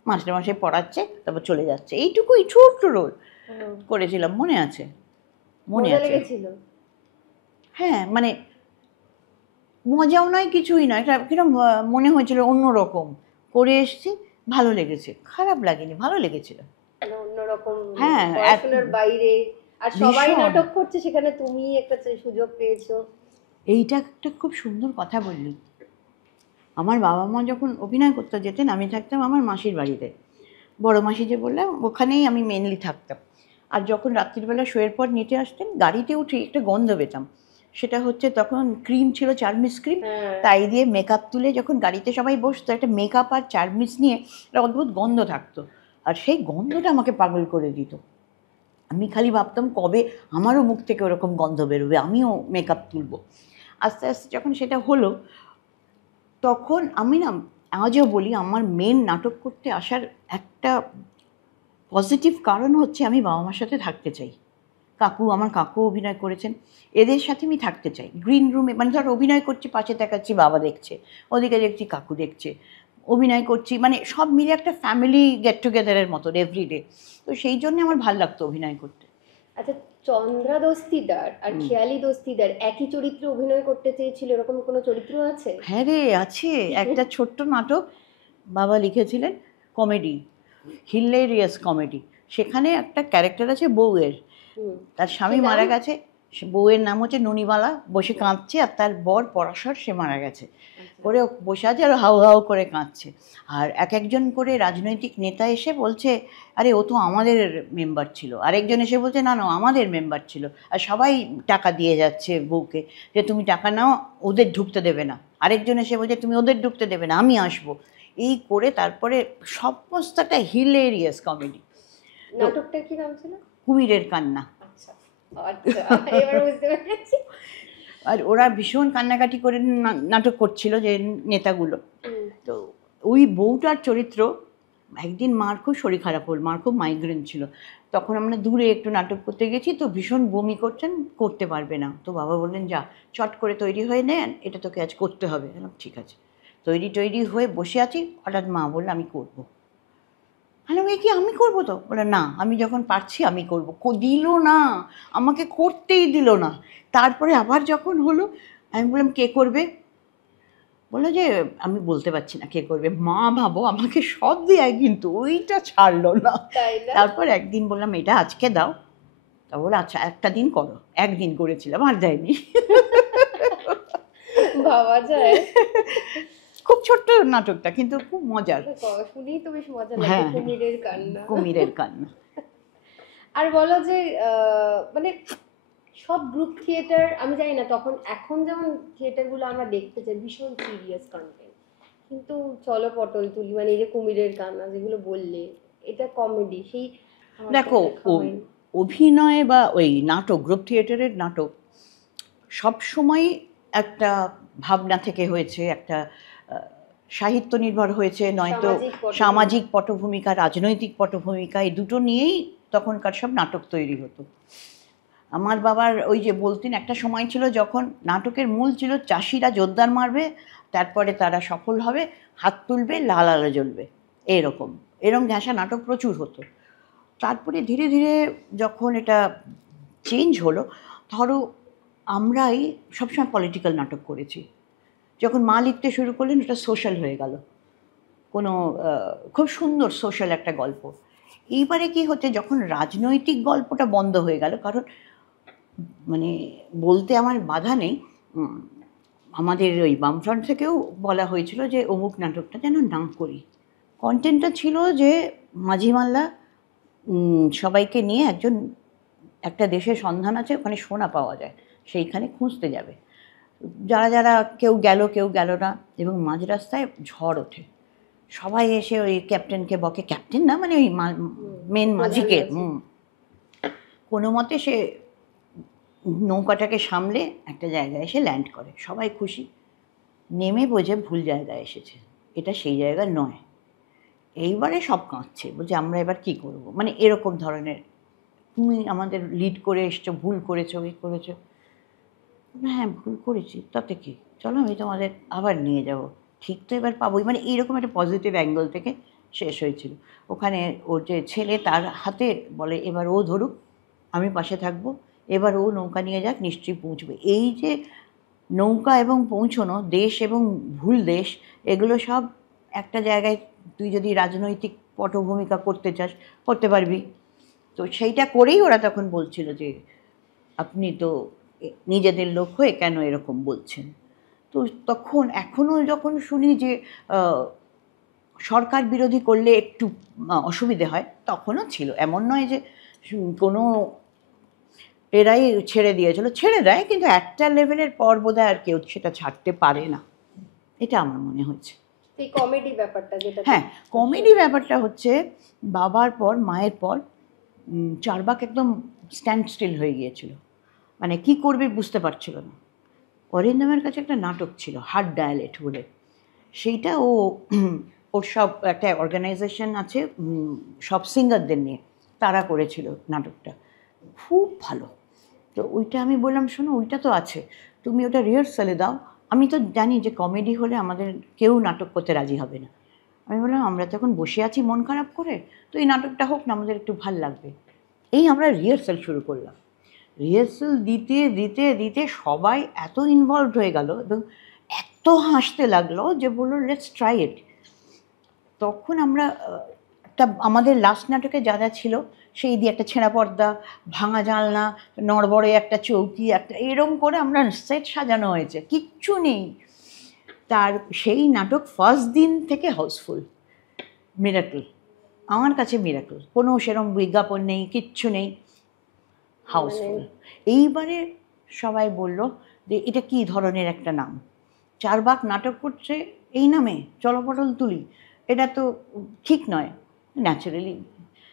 মাস্টারমশাই পড়াচ্ছে, তারপর চলে যাচ্ছে, এইটুকুই ছোট্ট রোল করেছিলাম, মনে আছে। লেগেছিল? হ্যাঁ, মানে মজাও নয়, কিছুই নয়, এটা কিরকম মনে হয়েছিল অন্যরকম করে এসেছি, ভালো লেগেছে, খারাপ লাগেনি, ভালো লেগেছিল। অন্যরকম, হ্যাঁ, পড়াশোনার বাইরে, আর সবাই নাটক করছে, সেখানে তুমি একটা সুযোগ পেয়েছো। এইটা একটা খুব সুন্দর কথা বললি। আমার বাবা মা যখন অভিনয় করতে যেতেন, আমি থাকতাম আমার মাসির বাড়িতে, বড় মাসি যে বললাম, ওখানেই আমি মেনলি থাকতাম। আর যখন রাত্রিবেলা শোয়ের পর নিতে আসতেন, গাড়িতে উঠে একটা গন্ধ পেতাম, সেটা হচ্ছে তখন ক্রিম ছিল, চারমিস ক্রিম, তাই দিয়ে মেকআপ তুলে যখন গাড়িতে সবাই বসতো, একটা মেকআপ আর চারমিস নিয়ে একটা অদ্ভুত গন্ধ থাকতো, আর সেই গন্ধটা আমাকে পাগল করে দিত। আমি খালি ভাবতাম কবে আমারও মুখ থেকে ওরকম গন্ধ বেরোবে, আমিও মেকআপ তুলবো। আস্তে আস্তে যখন সেটা হলো, তখন আমি না আজও বলি, আমার মেন নাটক করতে আসার একটা পজিটিভ কারণ হচ্ছে আমি বাবা মার সাথে থাকতে চাই। আমার কাকু অভিনয় করেছেন, এদের সাথে আমি থাকতে চাই গ্রিন রুমে। মানে ধর অভিনয় করছি, পাশে দেখাচ্ছি বাবা দেখছে, ওদিকে দেখছি কাকু দেখছে, অভিনয় করছি, মানে সব মিলে একটা ফ্যামিলি গেট টুগেদারের মতো এভরিডে। তো সেই জন্য আমার ভালো লাগতো অভিনয় করতে। আচ্ছা, চন্দ্রা দস্তিদার আর খেয়ালি দস্তিদার একই চরিত্রে অভিনয় করতে চেয়েছিল, এরকম কোনো চরিত্র আছে? হ্যাঁ রে, আছে। একটা ছোট্ট নাটক বাবা লিখেছিলেন, কমেডি, হিলেরিয়াস কমেডি। সেখানে একটা ক্যারেক্টার আছে বউয়ের, তার স্বামী মারা গেছে, বউয়ের নাম হচ্ছে ননিমালা, বসে কাঁদছে, আর তার বর পরাশর, সে মারা গেছে, করে ও বসে আছে আর হাউ হাউ করে কাঁদছে। আর এক একজন করে রাজনৈতিক নেতা এসে বলছে, আরে ও তো আমাদের মেম্বার ছিল, আরেকজন এসে বলছে না না আমাদের মেম্বার ছিল, আর সবাই টাকা দিয়ে যাচ্ছে বউকে যে তুমি টাকা নাও, ওদের ঢুকতে দেবে না, আরেকজন এসে বলছে তুমি ওদের ঢুকতে দেবে না, আমি আসবো, এই করে তারপরে সমস্তটা হিলেরিয়াস কমেডি। নাটকটার কি নাম ছিল? কুমিরের কান্না। আচ্ছা আচ্ছা, এবার বুঝতে পেরেছি। আর ওরা ভীষণ কান্নাকাটি করে নাটক করছিল যে নেতাগুলো। তো ওই বউটার চরিত্র, একদিন মার খুব শরীর খারাপ হল, মার খুব মাইগ্রেন ছিল, তখন আমরা দূরে একটু নাটক করতে গেছি, তো ভীষণ বমি করছেন, করতে পারবে না, তো বাবা বললেন যা চট করে তৈরি হয়ে নেন, এটা তোকে আজ করতে হবে। ঠিক আছে, তৈরি হয়ে বসে আছি, হঠাৎ মা বললো আমি করবো। হ্যালো এই কি আমি করবো? তো বলে না আমি যখন পারছি আমি করবো। দিল না, আমাকে করতেই দিল না। তারপরে আবার যখন হলো, আমি বললাম কে করবে? বললো যে আমি বলতে পারছি না কে করবে। মা ভাবো আমাকে সব দেয় কিন্তু ওইটা ছাড়লো না। তারপর একদিন বললাম এটা আজকে দাও, তা বলে আচ্ছা একটা দিন করো। একদিন করেছিলাম, আর দেয়নি। ভাবা যায়। খুব ছোট্ট নাটকটা কিন্তু খুব মজার। শুনেই তো বেশ মজা লাগে, কুমিরের কান্না। কুমিরের কান্না। আর বলো যে মানে সব গ্রুপ থিয়েটার, আমি জানি না তখন, এখন যেমন থিয়েটারগুলো আমরা দেখতে চাই ভীষণ সিরিয়াস কন্টেন্ট, কিন্তু চলো পটল তুলি, মানে এই যে কুমিরের কান্না যেগুলো বললে, এটা কমেডি। সেই দেখো অভিনয় বা ওই নাটক, গ্রুপ থিয়েটারের নাটক সবসময় একটা ভাবনা থেকে হয়েছে, একটা সাহিত্য নির্ভর হয়েছে, নয়তো সামাজিক পটভূমিকা, রাজনৈতিক পটভূমিকা, এই দুটো নিয়েই তখনকার সব নাটক তৈরি হতো। আমার বাবার ওই যে বলতেন একটা সময় ছিল যখন নাটকের মূল ছিল চাষিরা জোরদার মারবে, তারপরে তারা সফল হবে, হাত তুলবে, লাল আলো জ্বলবে, এরকম ঘেঁষা নাটক প্রচুর হতো। তারপরে ধীরে ধীরে যখন এটা চেঞ্জ হলো, ধরো আমরাই সবসময় পলিটিক্যাল নাটক করেছি, যখন মা লিখতে শুরু করলেন এটা সোশ্যাল হয়ে গেল, কোনো খুব সুন্দর সোশ্যাল একটা গল্প। এইবারে কি হচ্ছে, যখন রাজনৈতিক গল্পটা বন্ধ হয়ে গেল, কারণ মানে বলতে আমার বাধা নেই, আমাদের ওই বামফ্রন্ট থেকেও বলা হয়েছিল যে অমুক নাটকটা যেন না করি। কন্টেন্টটা ছিল যে মাঝি মাল্লা সবাইকে নিয়ে একটা দেশের সন্ধান আছে, ওখানে সোনা পাওয়া যায়, সেইখানে খুঁজতে যাবে, যারা যারা কেউ গেল না, এবং মাঝ রাস্তায় ঝড় ওঠে, সবাই এসে ওই ক্যাপ্টেনকে বকে, ক্যাপ্টেন না মানে ওই মেন মাঝিকে, কোনো মতে সে নৌকাটাকে সামলে একটা জায়গায় এসে ল্যান্ড করে, সবাই খুশি, নেমে বোঝে ভুল জায়গায় এসেছে, এটা সেই জায়গা নয়। এইবারে সব কাঁদছে, বলছে আমরা এবার কি করব, মানে এরকম ধরনের, তুমি আমাদের লিড করে এসছো, ভুল করেছো, এই করেছো। হ্যাঁ ভুল করেছি, তাতে কি, চলো আমি তোমাদের আবার নিয়ে যাব, ঠিক তো এবার পাবোই, মানে এইরকম একটা পজিটিভ অ্যাঙ্গেল থেকে শেষ হয়েছিল। ওখানে ওর যে ছেলে, তার হাতে বলে এবার ও ধরুক, আমি পাশে থাকবো, এবার ও নৌকা নিয়ে যাক, নিশ্চয়ই পৌঁছবে। এই যে নৌকা এবং পৌঁছনো, দেশ এবং ভুল দেশ, এগুলো সব একটা জায়গায় তুই যদি রাজনৈতিক পটভূমিকা করতে চাস করতে পারবি। তো সেইটা করেই ওরা তখন বলছিল যে আপনি তো নিজেদের লোক হয়ে কেন এরকম বলছেন। তো তখন এখনও যখন শুনি যে সরকার বিরোধী করলে একটু অসুবিধে হয়, তখনও ছিল, এমন নয় যে কোনো এরাই ছেড়ে দিয়েছিল, ছেড়ে দেয়, কিন্তু একটা লেভেলের পর বোধহয় আর কেউ সেটা ছাড়তে পারে না, এটা আমার মনে হচ্ছে। এই কমেডি ব্যাপারটা যেটা, হ্যাঁ কমেডি ব্যাপারটা হচ্ছে বাবার পর মায়ের পর চারবাক একদম স্ট্যান্ড স্টিল হয়ে গিয়েছিল, মানে কি করবে বুঝতে পারছিল না। অরিন্দমের কাছে একটা নাটক ছিল হার্ট ডায়ালেট বলে, সেইটা ওর সব একটা অর্গানাইজেশন আছে সব সিঙ্গারদের নিয়ে, তারা করেছিল নাটকটা, খুব ভালো। তো ওইটা আমি বললাম শোনো ওইটা তো আছে, তুমি ওটা রিহার্সালে দাও। আমি তো জানি যে কমেডি হলে আমাদের কেউ নাটক করতে রাজি হবে না। আমি বললাম আমরা তখন বসে আছি মন খারাপ করে, তো এই নাটকটা হোক না, আমাদের একটু ভাল লাগবে। এই আমরা রিহার্সাল শুরু করলাম, রিহার্সাল দিতে দিতে দিতে সবাই এত ইনভলভড হয়ে গেল এবং এত হাসতে লাগলো যে বললো লেটস ট্রাই ইট। তখন আমরা একটা আমাদের লাস্ট নাটকে যা যা ছিল সেই দিয়ে একটা ছেঁড়া পর্দা, ভাঙা জানলা, নড়বড়ে একটা চৌকি, একটা এরম করে আমরা সেট সাজানো হয়েছে, কিচ্ছু নেই। তার সেই নাটক ফার্স্ট দিন থেকে হাউসফুল, মিরাকল, আমার কাছে মিরাকল। কোনো সেরকম বিজ্ঞাপন নেই, কিচ্ছু নেই, হাউসফুল। এইবারে সবাই বলল যে এটা কী ধরনের একটা নাম, চারবাক নাটক করছে এই নামে, চলপটল তুলি, এটা তো ঠিক নয়। ন্যাচারালি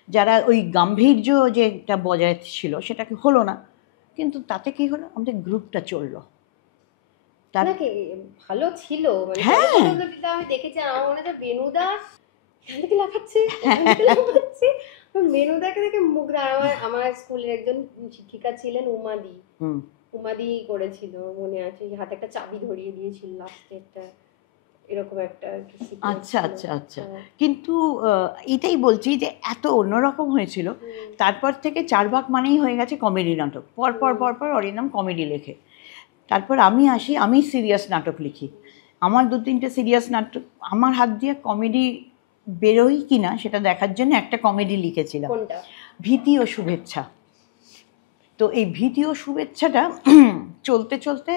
যারা ওই গাম্ভীর্য যে একটা বজায় ছিল সেটাকে হলো না, কিন্তু তাতে কি হলো, আমাদের গ্রুপটা চললো। তার নাকি ভালো ছিল মানে হ্যাঁ। চলচ্চিত্রটিতে আমি দেখেছি, আর আমার মনে হয় বেনুদা এখান থেকে লাফাচ্ছে, এখান থেকে লাফাচ্ছে। বেনুদাকে দেখে মুগ্ধ। আর আমার স্কুলের একজন শিক্ষিকা ছিলেন উমাদি, হুম উমাদি করেছিল মনে আছে, হাতে একটা চাবি ধরিয়ে দিয়েছিল লাস্টে, একটা এরকম একটা sequence আচ্ছা ছিল। আচ্ছা আচ্ছা। হ্যাঁ। কিন্তু এটাই বলছি যে এত অন্যরকম হয়েছিল। তারপর থেকে চারবাক মানেই হয়ে গেছে কমেডি নাটক, পরপর পরপর অরিন্দম কমেডি লেখে। তারপর আমি আসি, আমি সিরিয়াস নাটক লিখি। আমার 2-3টে সিরিয়াস নাটক, আমার হাত দিয়ে কমেডি বেরোই কি না সেটা দেখার জন্য একটা কমেডি লিখেছিলাম, কোনটা? ভীতি ও শুভেচ্ছা। তো এই ভীতি ও শুভেচ্ছাটা চলতে চলতে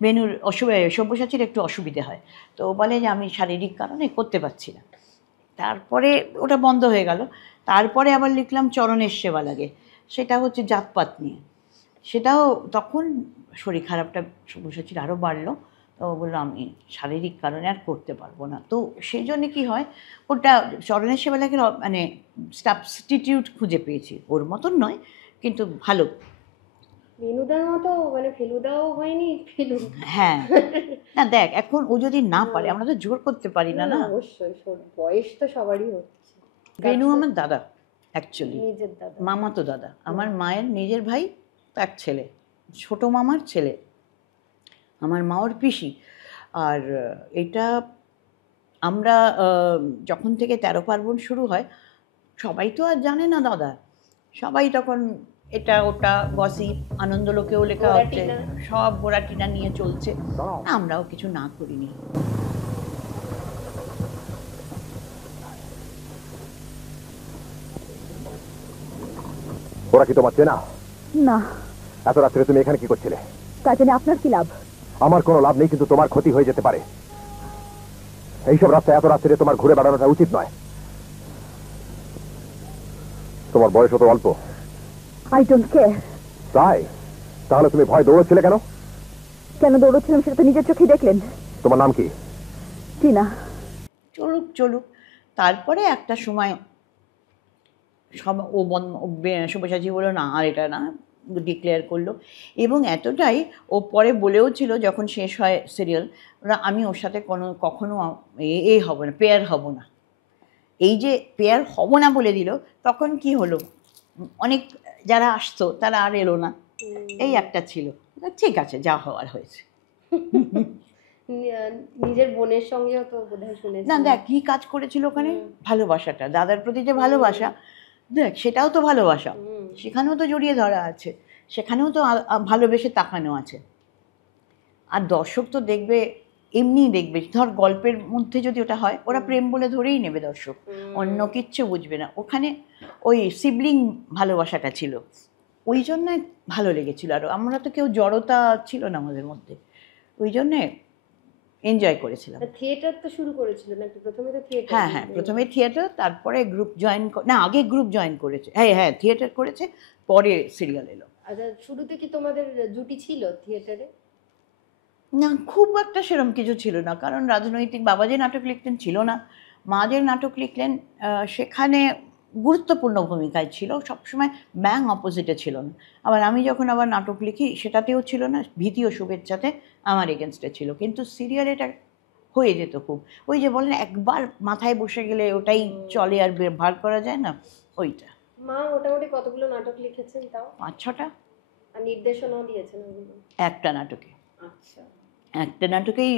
বেনুর সব্যসাচীর একটু অসুবিধে হয়, তো ও বলে যে আমি শারীরিক কারণে করতে পারছি না। তারপরে ওটা বন্ধ হয়ে গেল। তারপরে আবার লিখলাম চরণের সেবা লাগে, সেটা হচ্ছে জাতপাত নিয়ে। সেটাও তখন শরীর খারাপটা সব্যসাচীর আরও বাড়লো, তো ও বললো আমি শারীরিক কারণে আর করতে পারবো না। তো সেই জন্যে কী হয়, ওটা চরণের সেবা লাগে মানে সাবস্টিটিউট খুঁজে পেয়েছি, ওর মতন নয় কিন্তু ভালো। বেনুদার মতো মানে ফেলুদাও হয়নি, ফেলু। হ্যাঁ, না দেখ এখন ও যদি না পারে আমরা তো জোর করতে পারি না। না অবশ্যই, বয়স তো সবারই হচ্ছে। বেনু আমার দাদা, অ্যাকচুয়ালি নিজের দাদা। মামাতো দাদা, আমার মায়ের নিজের ভাই, তার ছেলে, ছোট মামার ছেলে, আমার মা ওর পিসি। আর এটা আমরা যখন থেকে 13 পার্বণ শুরু হয়, সবাই তো আর জানে না দাদা, সবাই তখন এটা ওটা গসিপ, আনন্দলোকেও লেখা হচ্ছে, গোড়াটিনা। সব গোড়াটিনা নিয়ে চলছে, আমরাও কিছু না করিনি। ওরা কি তোমার চেনা? না, এত রাত্রে তুমি এখানে কি করছিলে? তা জেনে আপনার কি লাভ? আমার কোনো লাভ নেই, কিন্তু তোমার ক্ষতি হয়ে যেতে পারে। এইসব রাস্তায় এত রাত্রে তোমার ঘুরে বেড়ানোটা উচিত নয়। তোমার বয়স তো অল্প। I don't care. তাই? তাহলে তুমি ভয় দৌড়চ্ছিলে কেন? কেন দৌড়চ্ছিলাম সেটা তো নিজের চোখেই দেখলেন। তোমার নাম কি? টিনা। চলুক চলুক, তারপরে একটা সময় সব সব্যসাচী বললো না আর এটা না, ডিক্লেয়ার করলো। এবং এতটাই ও পরে বলেও ছিল যখন শেষ হয় সিরিয়াল, ওরা আমি ওর সাথে কখনো হব না, পেয়ার হব না। এই যে পেয়ার হব না বলে দিল, তখন কি হলো, অনেক যারা আসতো তারা আর এলো না, এই একটা ছিল। ঠিক আছে, যা হওয়ার হয়েছে। নিজের বোনের সঙ্গেও তো বোধহয় শুনেছি। না দেখ কি কাজ করেছিল ওখানে, ভালোবাসাটা, দাদার প্রতি যে ভালোবাসা, দেখ সেটাও তো ভালোবাসা, সেখানেও তো জড়িয়ে ধরা আছে, সেখানেও তো ভালোবেসে তাকানো আছে। আর দর্শক তো দেখবে, এমনিই দেখবে, ধর গল্পের মধ্যে যদি ওটা হয় ওরা প্রেম বলে ধরেই নেবে দর্শক, অন্য কিচ্ছু বুঝবে না। ওখানে ওই সিবলিং ভালোবাসাটা ছিল, ওই জন্যে ভালো লেগেছিল। আরও আমরা তো কেউ জড়তা ছিল না আমাদের মধ্যে, ওই জন্যে এনজয় করেছিলাম। থিয়েটার তো শুরু করেছিল নাকি? প্রথমে তো থিয়েটার। হ্যাঁ হ্যাঁ, প্রথমে থিয়েটার, তারপরে গ্রুপ জয়েন, না আগে গ্রুপ জয়েন করেছে, হ্যাঁ হ্যাঁ থিয়েটার করেছে, পরে সিরিয়াল এলো। আচ্ছা, শুরুতে কি তোমাদের জুটি ছিল থিয়েটারে? না খুব একটা সেরকম কিছু ছিল না, কারণ রাজনৈতিক বাবা যে নাটক লিখতেন ছিল না, মা যে নাটক লিখলেন সেখানে গুরুত্বপূর্ণ ভূমিকায় ছিল, সবসময় ব্যাং অপোজিটে ছিল না। আবার আমি যখন আবার নাটক লিখি সেটাতেও ছিল না, ভীতি ও শুভেচ্ছাতে আমার এগেনস্টে ছিল। কিন্তু সিরিয়াল এটা হয়ে যেত খুব, ওই যে বলেন একবার মাথায় বসে গেলে ওটাই চলে আর ভার করা যায় না, ওইটা। মা মোটামুটি কতগুলো নাটক লিখেছেন তাও? 5-6টা। আর নির্দেশনাও দিয়েছেন ওগুলো? একটা নাটকে, আচ্ছা। একটা নাটকেই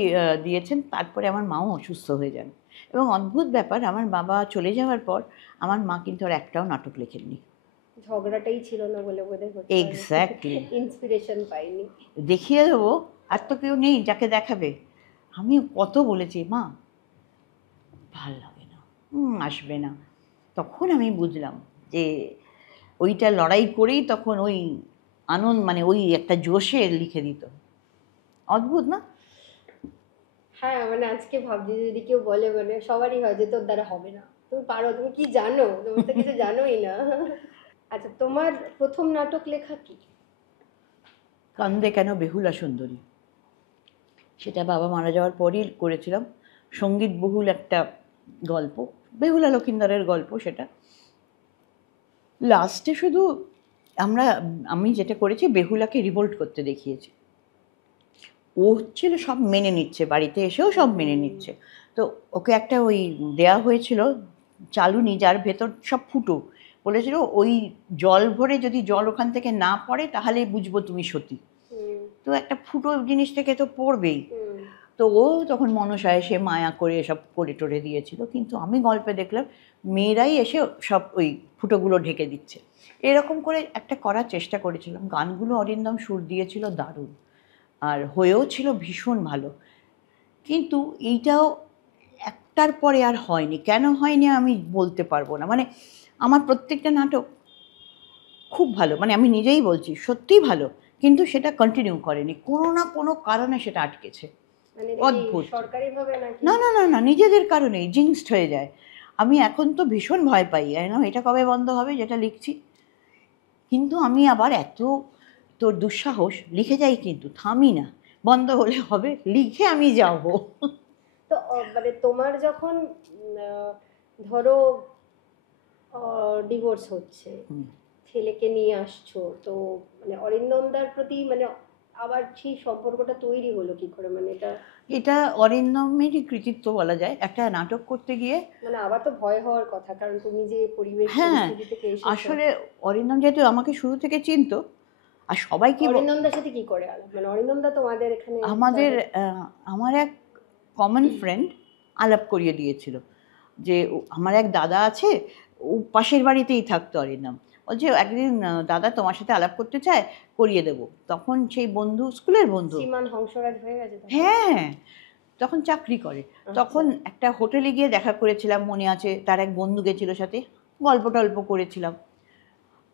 দিয়েছেন। তারপরে আমার মাও অসুস্থ হয়ে যান, এবং অদ্ভুত ব্যাপার, আমার বাবা চলে যাওয়ার পর আমার মা কিন্তু আর একটাও নাটক লেখেননি। ঝগড়াটাই ছিল না বলে বোধহয় হচ্ছে। এক্স্যাক্টলি, ইন্সপিরেশন পাইনি। দেখিয়ে দেবো, আর তো কেউ নেই যাকে দেখাবে। আমি কত বলেছি মা ভাল লাগে না, আসবে না। তখন আমি বুঝলাম যে ওইটা লড়াই করেই তখন ওই আনন্দ মানে ওই একটা জোশে লিখে দিত। অদ্ভুত না? হ্যাঁ, মানে আজকে ভাবছি যদি কেউ বলে, মানে সবারই হয় যে তোর দ্বারা হবে না, তুমি পারো, তুমি কি জানো, তুমি তো কিছু জানোই না। আচ্ছা, তোমার প্রথম নাটক লেখা কি? কান্দে কেন বেহুলা সুন্দরী, সেটা বাবা মারা যাওয়ার পরই করেছিলাম। সঙ্গীত বহুল একটা গল্প, বেহুলা লক্ষিন্দরের গল্প সেটা। লাস্টে শুধু আমি যেটা করেছি বেহুলাকে রিভোল্ট করতে দেখিয়েছি। ও ছিল সব মেনে নিচ্ছে, বাড়িতে এসেও সব মেনে নিচ্ছে। তো ওকে একটা ওই দেয়া হয়েছিল চালুনি, যার ভেতর সব ফুটো, বলেছিল ওই জল ভরে যদি জল ওখান থেকে না পড়ে তাহলে বুঝবো তুমি সতী। তো একটা ফুটো জিনিস থেকে তো পড়বেই। তো ও তখন মনসায় সে মায়া করে সব করে টরে দিয়েছিল, কিন্তু আমি গল্পে দেখলাম মেয়েরাই এসে সব ওই ফুটোগুলো ঢেকে দিচ্ছে। এরকম করে একটা করার চেষ্টা করেছিলাম। গানগুলো অরিন্দম সুর দিয়েছিল দারুণ, আর হয়েও ছিল ভীষণ ভালো। কিন্তু এইটাও একটার পরে আর হয়নি। কেন হয়নি আমি বলতে পারবো না। মানে আমার প্রত্যেকটা নাটক খুব ভালো, মানে আমি নিজেই বলছি সত্যিই ভালো, কিন্তু সেটা কন্টিনিউ করেনি, কোনো না কোনো কারণে সেটা আটকেছে। মানে অদ্ভুত। সরকারি ভাবে নাকি? না না না না, নিজেদের কারণেই জিংসড হয়ে যায়। আমি এখন তো ভীষণ ভয় পাই, এটা কবে বন্ধ হবে যেটা লিখছি। কিন্তু আমি আবার এত তোর দুঃসাহস, লিখে যাই কিন্তু থামি না, বন্ধ হলে হবে, লিখে আমি যাব। তো মানে তোমার যখন ধরো ডিভোর্স হচ্ছে, ছেলেকে নিয়ে আসছো, তো মানে অরিন্দমদার প্রতি মানে আবার সেই সম্পর্কটা তৈরি হলো কি করে? মানে এটা অরিন্দমেরই কৃতিত্ব বলা যায়। একটা নাটক করতে গিয়ে মানে আবার তো ভয় হওয়ার কথা, কারণ তুমি যে পরিবেশ হ্যাঁ, পরিস্থিতি থেকে এসেছো। আসলে অরিন্দম যেহেতু আমাকে শুরু থেকে চিনতো, আর সবাই কি অরিন্দমদার সাথে কি করে আলাপ? মানে অরিন্দমদা তোমাদের এখানে আমার এক কমন ফ্রেন্ড আলাপ করিয়ে দিয়েছিল যে আমার এক দাদা আছে, ও পাশের বাড়িতেই থাকতো অরিন্দম। বলছে একদিন দাদা তোমার সাথে আলাপ করতে চায়, করিয়ে দেবো। তখন সেই বন্ধু, স্কুলের বন্ধু, শ্রীমান হংসরাজ হয়ে গেছে তখন? হ্যাঁ, তখন চাকরি করে। তখন একটা হোটেলে গিয়ে দেখা করেছিলাম, মনে আছে, তার এক বন্ধু গেছিল সাথে, গল্প টল্প করেছিলাম।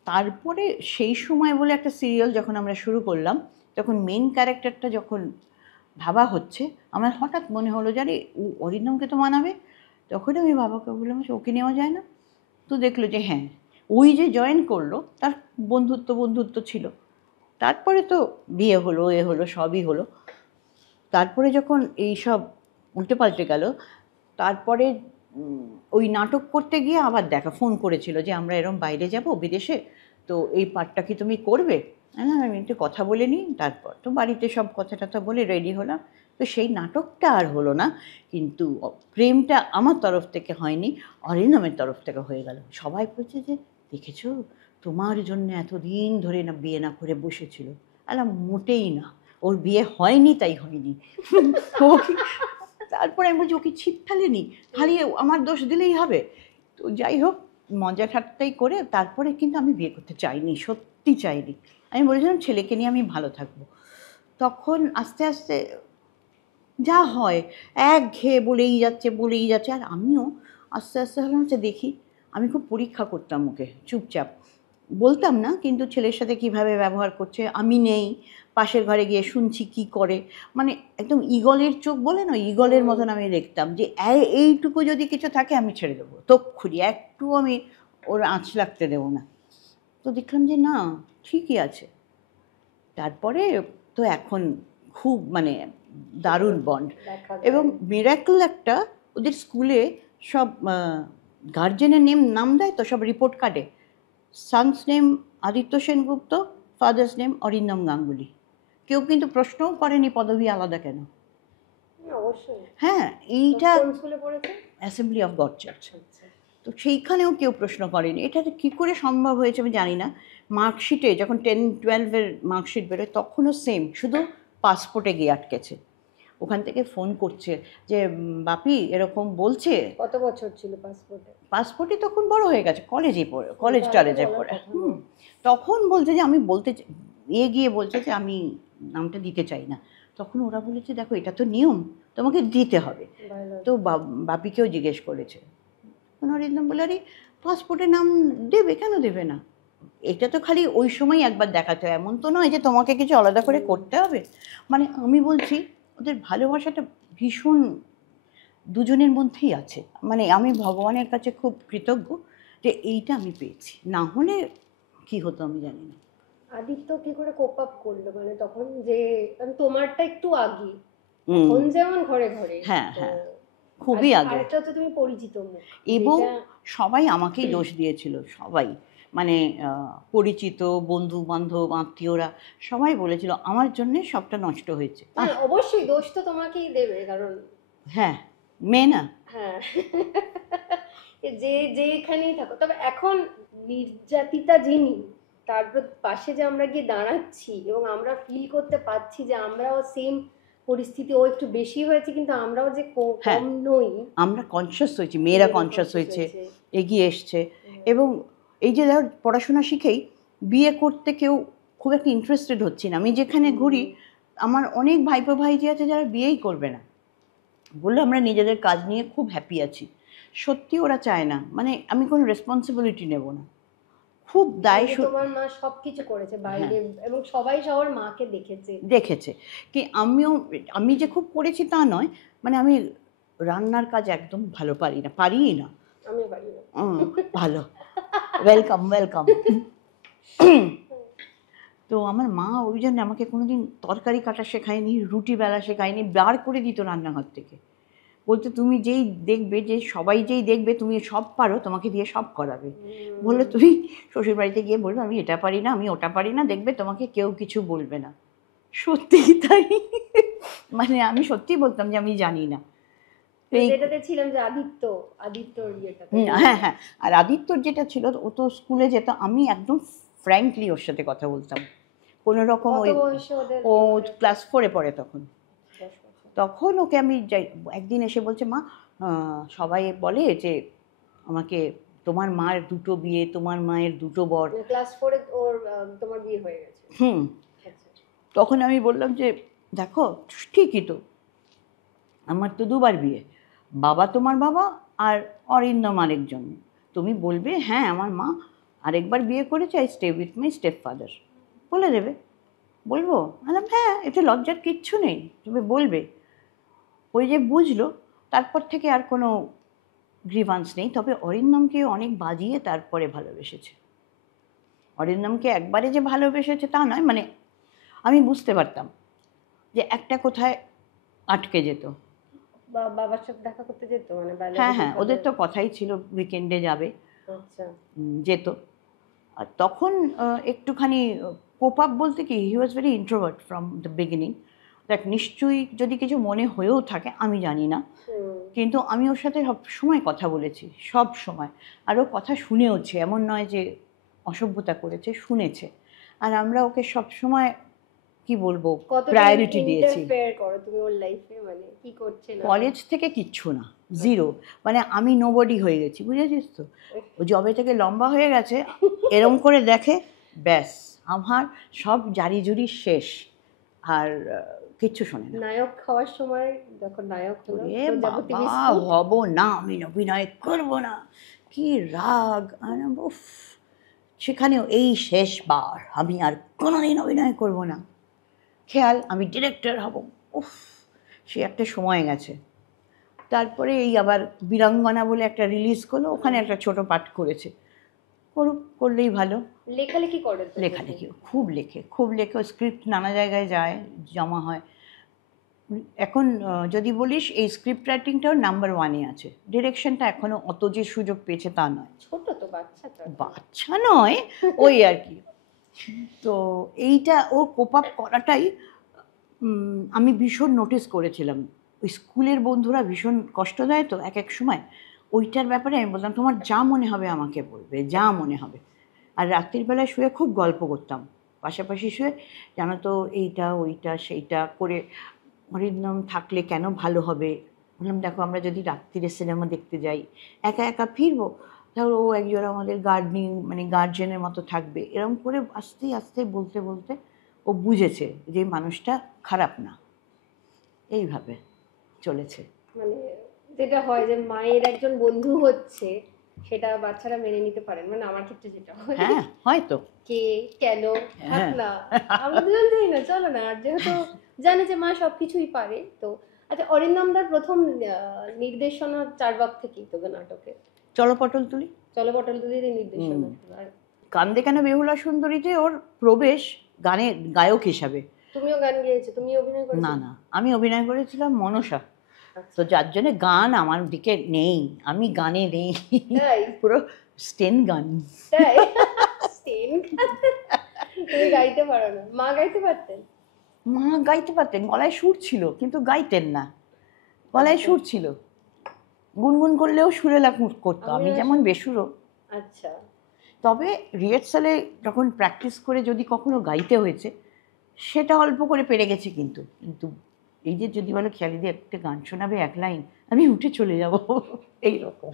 তারপরে সেই সময় বলে একটা সিরিয়াল যখন আমরা শুরু করলাম, তখন মেন ক্যারেক্টারটা যখন ভাবা হচ্ছে, আমার হঠাৎ মনে হলো জানি ও অরিন্দমকে তো মানাবে। তখন আমি বাবাকে বললাম যে ওকে নেওয়া যায় না? তো দেখলো যে হ্যাঁ, ওই যে জয়েন করলো তার বন্ধুত্ব ছিল। তারপরে তো বিয়ে হলো, এ হলো, সবই হলো। তারপরে যখন এই সব উল্টে পাল্টে গেল, তারপরে ওই নাটক করতে গিয়ে আবার ফোন করেছিল যে আমরা এরম বাইরে যাব বিদেশে, তো এই পার্টটা কি তুমি করবে? হ্যাঁ, আমি একটু কথা বলে নিই। তারপর তো বাড়িতে সব কথা টথা বলে রেডি হলাম। তো সেই নাটকটা আর হলো না, কিন্তু প্রেমটা আমার তরফ থেকে হয়নি, অরিন্দমের তরফ থেকে হয়ে গেল। সবাই বলছে যে দেখেছো, তোমার জন্য এতদিন ধরে না বিয়ে না করে বসেছিল। আলা মোটেই না, ওর বিয়ে হয়নি তাই হয়নি। তারপরে আমি বলছি ওকে ছিপ ফেলেনি, খালি আমার দোষ দিলেই হবে। তো যাই হোক, মজা ঠাট্টাই করে তারপরে কিন্তু আমি বিয়ে করতে চাইনি, সত্যি চাইনি। আমি বলেছিলাম ছেলেকে নিয়ে আমি ভালো থাকবো। তখন আস্তে আস্তে যা হয়, একঘেয়ে বলেই যাচ্ছে। আর আমিও আস্তে আস্তে হলাম যে দেখি, আমি খুব পরীক্ষা করতাম ওকে, চুপচাপ বলতাম না, কিন্তু ছেলের সাথে কিভাবে ব্যবহার করছে, আমি নেই, পাশের ঘরে গিয়ে শুনছি কি করে, মানে একদম ঈগলের চোখ বলে না, ঈগলের মতন আমি দেখতাম যে এইটুকু যদি কিছু থাকে আমি ছেড়ে দেবো তক্ষুনি, একটু আমি ওর আঁচ লাগতে দেবো না। তো দেখলাম যে না, ঠিকই আছে। তারপরে তো এখন খুব মানে দারুণ বন্ড। এবং মিরাকল একটা, ওদের স্কুলে সব গার্জেনের নাম দেয় তো সব রিপোর্ট কার্ডে, son's name Aditya Sengupta, father's name Arindam Ganguly. কেউ কিন্তু প্রশ্নও করেনি পদবী আলাদা কেন। অবশ্যই। হ্যাঁ, এইটা কোন স্কুলে পড়েছে? Assembly of god church. তো সেইখানেও কেউ প্রশ্ন করেনি। এটা কী করে সম্ভব হয়েছে আমি জানি না। মার্কশিটে যখন 10-12-এর মার্কশিট বেরোয় তখনও সেম, শুধু পাসপোর্টে গিয়ে আটকেছে। ওখান থেকে ফোন করছে যে বাপি এরকম বলছে। কত বছর ছিল পাসপোর্টে? পাসপোর্টে তখন বড় হয়ে গেছে, কলেজে পড়ে। তখন বলছে যে আমি গিয়ে বলছে যে আমি নামটা দিতে চাই না। তখন ওরা বলেছে দেখো এটা তো নিয়ম, তোমাকে দিতে হবে। তো বাপিকেও জিজ্ঞেস করেছে, অরিন্দম বলে, আরে পাসপোর্টের নাম দেবে, কেন দেবে না? এটা তো খালি ওই সময় একবার দেখাতে হয়, এমন তো নয় যে তোমাকে কিছু আলাদা করে করতে হবে। মানে আমি বলছি ওদের ভালোবাসাটা ভীষণ দুজনের মধ্যেই আছে। মানে আমি ভগবানের কাছে খুব কৃতজ্ঞ যে এইটা আমি পেয়েছি, না হলে কি হতো আমি জানি না। আদিত্য কি করে কোপ আপ করলো, মানে তখন যে কারণ তোমারটা একটু আগে, হুম, এখন যেমন ঘরে ঘরে, হ্যাঁ, তো হ্যাঁ, খুবই আগে। আরেকটা হচ্ছে তুমি পরিচিত মুখ, এবং যেটা সবাই আমাকেই দোষ দিয়েছিল, সবাই, মানে পরিচিত বন্ধু বান্ধব আত্মীয়রা সবাই বলেছিল আমার জন্যে সবটা নষ্ট হয়েছে। হ্যাঁ, অবশ্যই দোষ তো তোমাকেই দেবে, কারণ হ্যাঁ, মেয়ে না। হ্যাঁ যে যেখানেই থাকো। তবে এখন নির্যাতিতা যিনি, তারপর পাশে যে আমরা গিয়ে দাঁড়াচ্ছি এবং আমরা ফিল করতে পারছি যে আমরাও সেম পরিস্থিতি, ও একটু বেশি হয়েছে কিন্তু আমরাও যে হ্যাঁ, কম নই, আমরা কনসিয়াস হয়েছি, মেয়েরা কনসিয়াস হয়েছে, এগিয়ে এসছে। এবং এই যে ধর পড়াশোনা শিখেই বিয়ে করতে কেউ খুব একটা ইন্টারেস্টেড হচ্ছে না। আমি যেখানে ঘুরি আমার অনেক ভাইপো ভাইজি আছে যারা বিয়েই করবে না, বললো আমরা নিজেদের কাজ নিয়ে খুব হ্যাপি আছি। সত্যি ওরা চায় না, মানে আমি কোনো রেসপন্সিবিলিটি নেব না, খুব দায় তোমার মা সবকিছু করেছে বাইরে, এবং সবাই সবার মাকে দেখেছে। কি আমি যে খুব করেছি তা নয়, মানে আমি রান্নার কাজ একদম ভালো পারি না, পারিই না। আমি পারি না। ভালো, ওয়েলকাম ওয়েলকাম। তো আমার মা ওই জন্য আমাকে কোনোদিন তরকারি কাটা শেখায়নি, রুটি বেলা শেখায়নি, বার করে দিত রান্নাঘর থেকে, বলতে তুমি যেই দেখবে, যে সবাই যেই দেখবে তুমি সব পারো, তোমাকে দিয়ে সব করাবে। বললো তুমি শ্বশুর বাড়িতে গিয়ে বলবে আমি এটা পারি না, আমি ওটা পারি না, দেখবে তোমাকে কেউ কিছু বলবে না। সত্যিই তাই, মানে আমি সত্যি বলতাম যে আমি জানি না। যেটাতে ছিলাম যে আদিত্যর ইয়েটাতে। হ্যাঁ হ্যাঁ, আর আদিত্যর যেটা ছিল, ও তো স্কুলে যেত, আমি একদম ফ্র্যাঙ্কলি ওর সাথে কথা বলতাম, কোনো রকম ওই, ও ক্লাস 4-এ পড়ে তখন। তখন ওকে আমি যাই, একদিন এসে বলছে মা সবাই বলে যে আমাকে তোমার মায়ের 2টো বিয়ে, তোমার মায়ের 2টো বর। ক্লাস 4-এ ওর তোমার বিয়ে হয়ে গেছে। তখন আমি বললাম যে দেখো ঠিকই তো, আমার তো 2বার বিয়ে, বাবা তোমার বাবা আর অরিন্দম আরেকজন, তুমি বলবে হ্যাঁ আমার মা আরেকবার বিয়ে করেছে, I stay with my step father, বলে দেবে। বলবো বললাম হ্যাঁ, এটা লজ্জার কিচ্ছু নেই, তুমি বলবে। ওই যে বুঝলো, তারপর থেকে আর কোনো গ্রিভান্স নেই। তবে অরিন্দমকে অনেক বাজিয়ে তারপরে ভালোবেসেছে। অরিন্দমকে একবারে যে ভালোবেসেছে তা নয়, মানে আমি বুঝতে পারতাম যে একটা কোথায় আটকে যেত। বাবার সাথে দেখা করতে যেত, মানে হ্যাঁ হ্যাঁ, ওদের তো কথাই ছিল উইকেন্ডে যাবে, যেত। আর তখন একটুখানি কোপ আপ বলতে কি, he was very introvert from the beginning. দেখ নিশ্চয়ই যদি কিছু মনে হয়েও থাকে আমি জানি না, কিন্তু আমি ওর সাথে সব সময় কথা বলেছি, সব সময়। আর ও কথা শুনেওছে, এমন নয় যে অসভ্যতা করেছে, শুনেছে। আর আমরা ওকে সব সময় কি বলবো প্রায়োরিটি দিয়েছি। কলেজ থেকে কিচ্ছু না, জিরো, মানে আমি নোবডি হয়ে গেছি, বুঝেছিস তো। ও জবে থেকে লম্বা হয়ে গেছে, এরম করে দেখে ব্যাস আমার সব জারি জুরি শেষ, আর কিচ্ছু শোনে না। নায়ক খাওয়ার সময় যখন নায়ক হলো, হব না, আমি অভিনয় করবো না, কি রাগ। সেখানেও এই শেষবার, আমি আর কোনোদিন অভিনয় করবো না, খেয়াল আমি ডিরেক্টর হব। উফ, সে একটা সময় গেছে। তারপরে এই আবার বীরাঙ্গনা বলে একটা রিলিজ করলো, ওখানে একটা ছোট পাঠ করেছে, করুক, করলেই ভালো। লেখালেখি করে, লেখালেখি খুব লেখে, খুব লেখে, স্ক্রিপ্ট নানা জায়গায় যায়, জমা হয়। এখন যদি বলিস এই স্ক্রিপ্ট রাইটিংটাও নাম্বার 1-এ আছে, ডিরেকশনটা এখনো অত যে সুযোগ পেয়েছে তা নয়। ছোট তো, বাচ্চা নয়, ওই আর কি। তো এইটা ও কোপ আপ করাটাই আমি ভীষণ নোটিস করেছিলাম। ওই স্কুলের বন্ধুরা ভীষণ কষ্ট দেয় তো এক এক সময়, ওইটার ব্যাপারে আমি বলতাম তোমার যা মনে হবে আমাকে বলবে, যা মনে হবে। আর রাত্রির বেলায় শুয়ে খুব গল্প করতাম, পাশাপাশি শুয়ে, জানো তো এইটা ওইটা সেইটা করে, অরিন্দম থাকলে কেন ভালো হবে। বললাম দেখো আমরা যদি রাত্রিরে সিনেমা দেখতে যাই, একা একা ফিরবো, ধরো ও একজন আমাদের মানে গার্জেনের মতো থাকবে, এরকম করে আস্তে আস্তে বলতে বলতে ও বুঝেছে যে মানুষটা খারাপ না, এইভাবে চলেছে। মানে যেটা হয় যে মায়ের একজন বন্ধু হচ্ছে সেটা বাচ্চারা মেনে নিতে পারেন, মানে আমার ক্ষেত্রে যেটা হয়। হ্যাঁ হয়তো। কে কেন থাক হ্যাঁ। না, আমরা দুজন যাই না, চলো না। আর যেহেতু জানে যে মা সবকিছুই পারে, তো আচ্ছা অরিন্দমদার প্রথম নির্দেশনা চারবাগ থেকেই তো নাটকে, চলো পটল তুলি। চলো পটল তুলির নির্দেশনা। আর কান্দে কেন বেহুলা সুন্দরীতে ওর প্রবেশ গানের গায়ক হিসাবে। তুমিও গান গেয়েছো, তুমি অভিনয় করেছো? না না, আমি অভিনয় করেছিলাম মনসা। আচ্ছা। তো যার জন্য গান আমার দিকে নেই, আমি গানে নেই, তাই? পুরো স্টেন গান। তাই? স্টেন গান? তুমি গাইতে পারো না? মা গাইতে পারতেন? মা গাইতে পারতেন, গলায় সুর ছিল কিন্তু গাইতেন না, গলায় সুর ছিল, গুনগুন করলেও সুরেলা করতো, আমি যেমন বেসুরো। আচ্ছা। তবে রিহার্সালে যখন প্র্যাকটিস করে যদি কখনো গাইতে হয়েছে সেটা অল্প করে পেরে গেছি, কিন্তু কিন্তু এই যে যদি বলো খেয়ালি দিয়ে একটা গান শোনাবে এক লাইন, আমি উঠে চলে যাব এইরকম।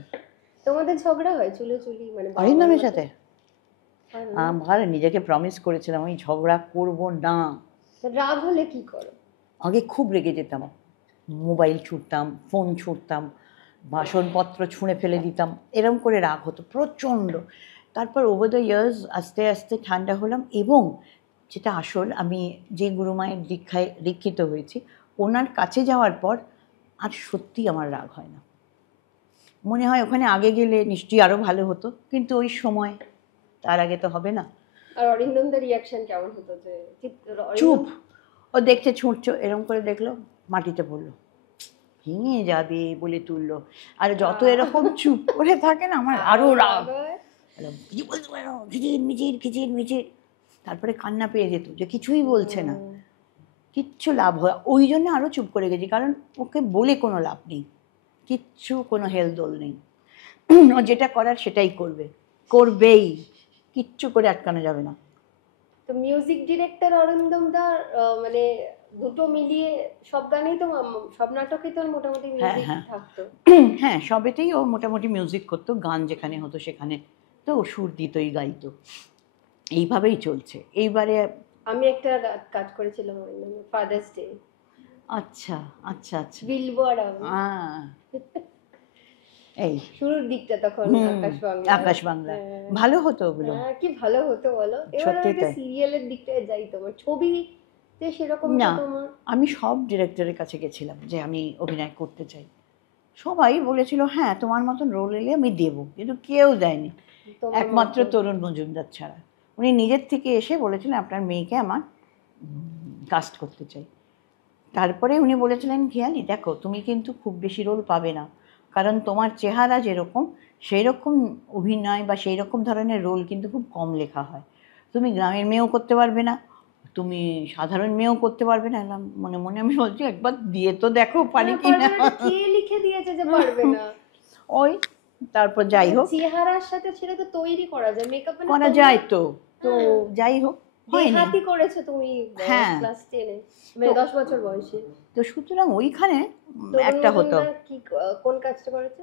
তোমাদের ঝগড়া হয় চুলো চুলি মানে অরিন্দমের সাথে? হয় না? ভালো, নিজেকে প্রমিস করেছিলাম আমি ঝগড়া করব না। রাগ হলে কি করো? আগে খুব রেগে যেতাম, মোবাইল ছুঁড়তাম, ফোন ছুঁড়তাম, বাসনপত্র ছুঁড়ে ফেলে দিতাম, এরম করে রাগ হতো প্রচণ্ড। তারপর ওভার দ্য ইয়ার্স আস্তে আস্তে ঠান্ডা হলাম, এবং যেটা আসল, আমি যে গুরুমায়ের দীক্ষায় দীক্ষিত হয়েছি ওনার কাছে যাওয়ার পর আর সত্যি আমার রাগ হয় না। মনে হয় ওখানে আগে গেলে নিশ্চয়ই আরও ভালো হতো, কিন্তু ওই সময়, তার আগে তো হবে না। আর অরিন্দমদার রিয়াকশন কেমন হতো? যে চুপ, ও দেখছে ছুঁড়ছো, এরম করে দেখলো, মাটিতে পড়লো, ভেঙে যাবে বলে তুললো। আর যত এরকম চুপ করে থাকে না আমার আরো রাগ, কিছু বলতে পারো, খিচির মিচির খিচির মিচির। তারপরে কান্না পেয়ে যেত যে কিছুই বলছে না, কিচ্ছু লাভ হয়, ওই জন্য আরো চুপ করে গেছি, কারণ ওকে বলে কোনো লাভ নেই, কিচ্ছু কোনো হেলদোল নেই, ও যেটা করার সেটাই করবে, করবেই, কিচ্ছু করে আটকানো যাবে না। তো মিউজিক ডিরেক্টর অরিন্দমদা মানে দুটো মিলিয়ে সব গানেই তো, সব নাটকেই তো মোটামুটি মিউজিক হ্যাঁ। থাকতো। হ্যাঁ, সবেতেই ও মোটামুটি মিউজিক করতো, গান যেখানে হতো সেখানে তো ও সুর দিতই, গাইতো, এইভাবেই চলছে। এইবারে আমি একটা কাজ করেছিলাম অরিন্দমের ফাদার্স ডে। আচ্ছা আচ্ছা আচ্ছা, বিলবোর্ড এই শুরুর দিকটা তখন আকাশ বাংলা, আকাশ বাংলা ভালো হতো ওগুলো। হ্যাঁ, কি ভালো হতো বলো। এবার সত্যি আমি তাই। সিরিয়ালের দিকটায় যাই, তোমার ছবিতে সেরকম না, তোমার? আমি সব ডিরেক্টরের কাছে গেছিলাম যে আমি অভিনয় করতে চাই, সবাই বলেছিল হ্যাঁ তোমার মতন রোল এলে আমি দেবো, কিন্তু কেউ দেয়নি, তোমার একমাত্র মতো? তরুণ মজুমদার ছাড়া। উনি নিজের থেকে এসে বলেছিলেন আপনার মেয়েকে আমার কাস্ট করতে চাই। তারপরে উনি বলেছিলেন খেয়ালি দেখো তুমি কিন্তু খুব বেশি রোল পাবে না, কারণ তোমার চেহারা যেরকম সেই রকম অভিনয় বা সেই রকম ধরনের রোল কিন্তু খুব কম লেখা হয়, তুমি গ্রামের মেয়েও করতে পারবে না, তুমি সাধারণ মেয়েও করতে পারবে না। এলাম মনে মনে আমি বলছি একবার দিয়ে তো দেখো পারি কি না। কে লিখে দিয়েছে যে পারবে না? ওই তারপর যাই হোক, চেহারার সাথে ছেড়ে তো তৈরি করা যায়, মেকআপ করা যায় তো, তো যাই হোক হয়নি। হাতি করেছো তুমি হ্যাঁ। ক্লাস 10 এ, মানে 10 বছর বয়সে। তো সুতরাং ওইখানে তরুণ একটা হতো মজুমদার কি কোন কাজটা করেছে?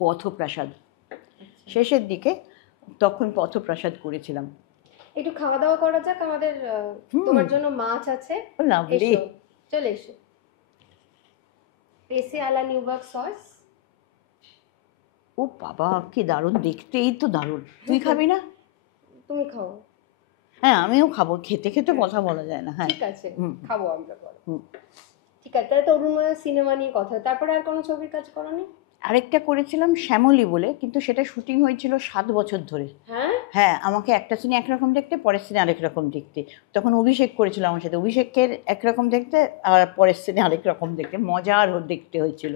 পথপ্রাসাদ, শেষের দিকে তখন পথপ্রাসাদ করেছিলাম। একটু খাওয়া দাওয়া করা যাক, আমাদের তোমার জন্য মাছ আছে, লাভলি, এসো চলে এসো। পেসে আলা নিউবার্গ সস। ও বাবা কি দারুণ দেখতে, এই তো দারুণ, তুই খাবি না? তুমি খাও। হ্যাঁ আমিও খাবো, খেতে খেতে কথা বলা যায় না। হ্যাঁ ঠিক আছে, হুম। খাবো আমরা পরে। হুম। ঠিক আছে, তাহলে তরুণ সিনেমা নিয়ে কথা। তারপরে আর কোনো ছবির কাজ করনি? আরেকটা করেছিলাম শ্যামলী বলে, কিন্তু সেটা শুটিং হয়েছিল 7 বছর ধরে। হ্যাঁ হ্যাঁ, আমাকে একটা সিনে একরকম দেখতে, পরের সিনে আরেক রকম দেখতে। তখন অভিষেক করেছিল আমার সাথে, অভিষেকের একরকম দেখতে আর পরের সিনে আরেক রকম দেখতে, মজার দেখতে হয়েছিল,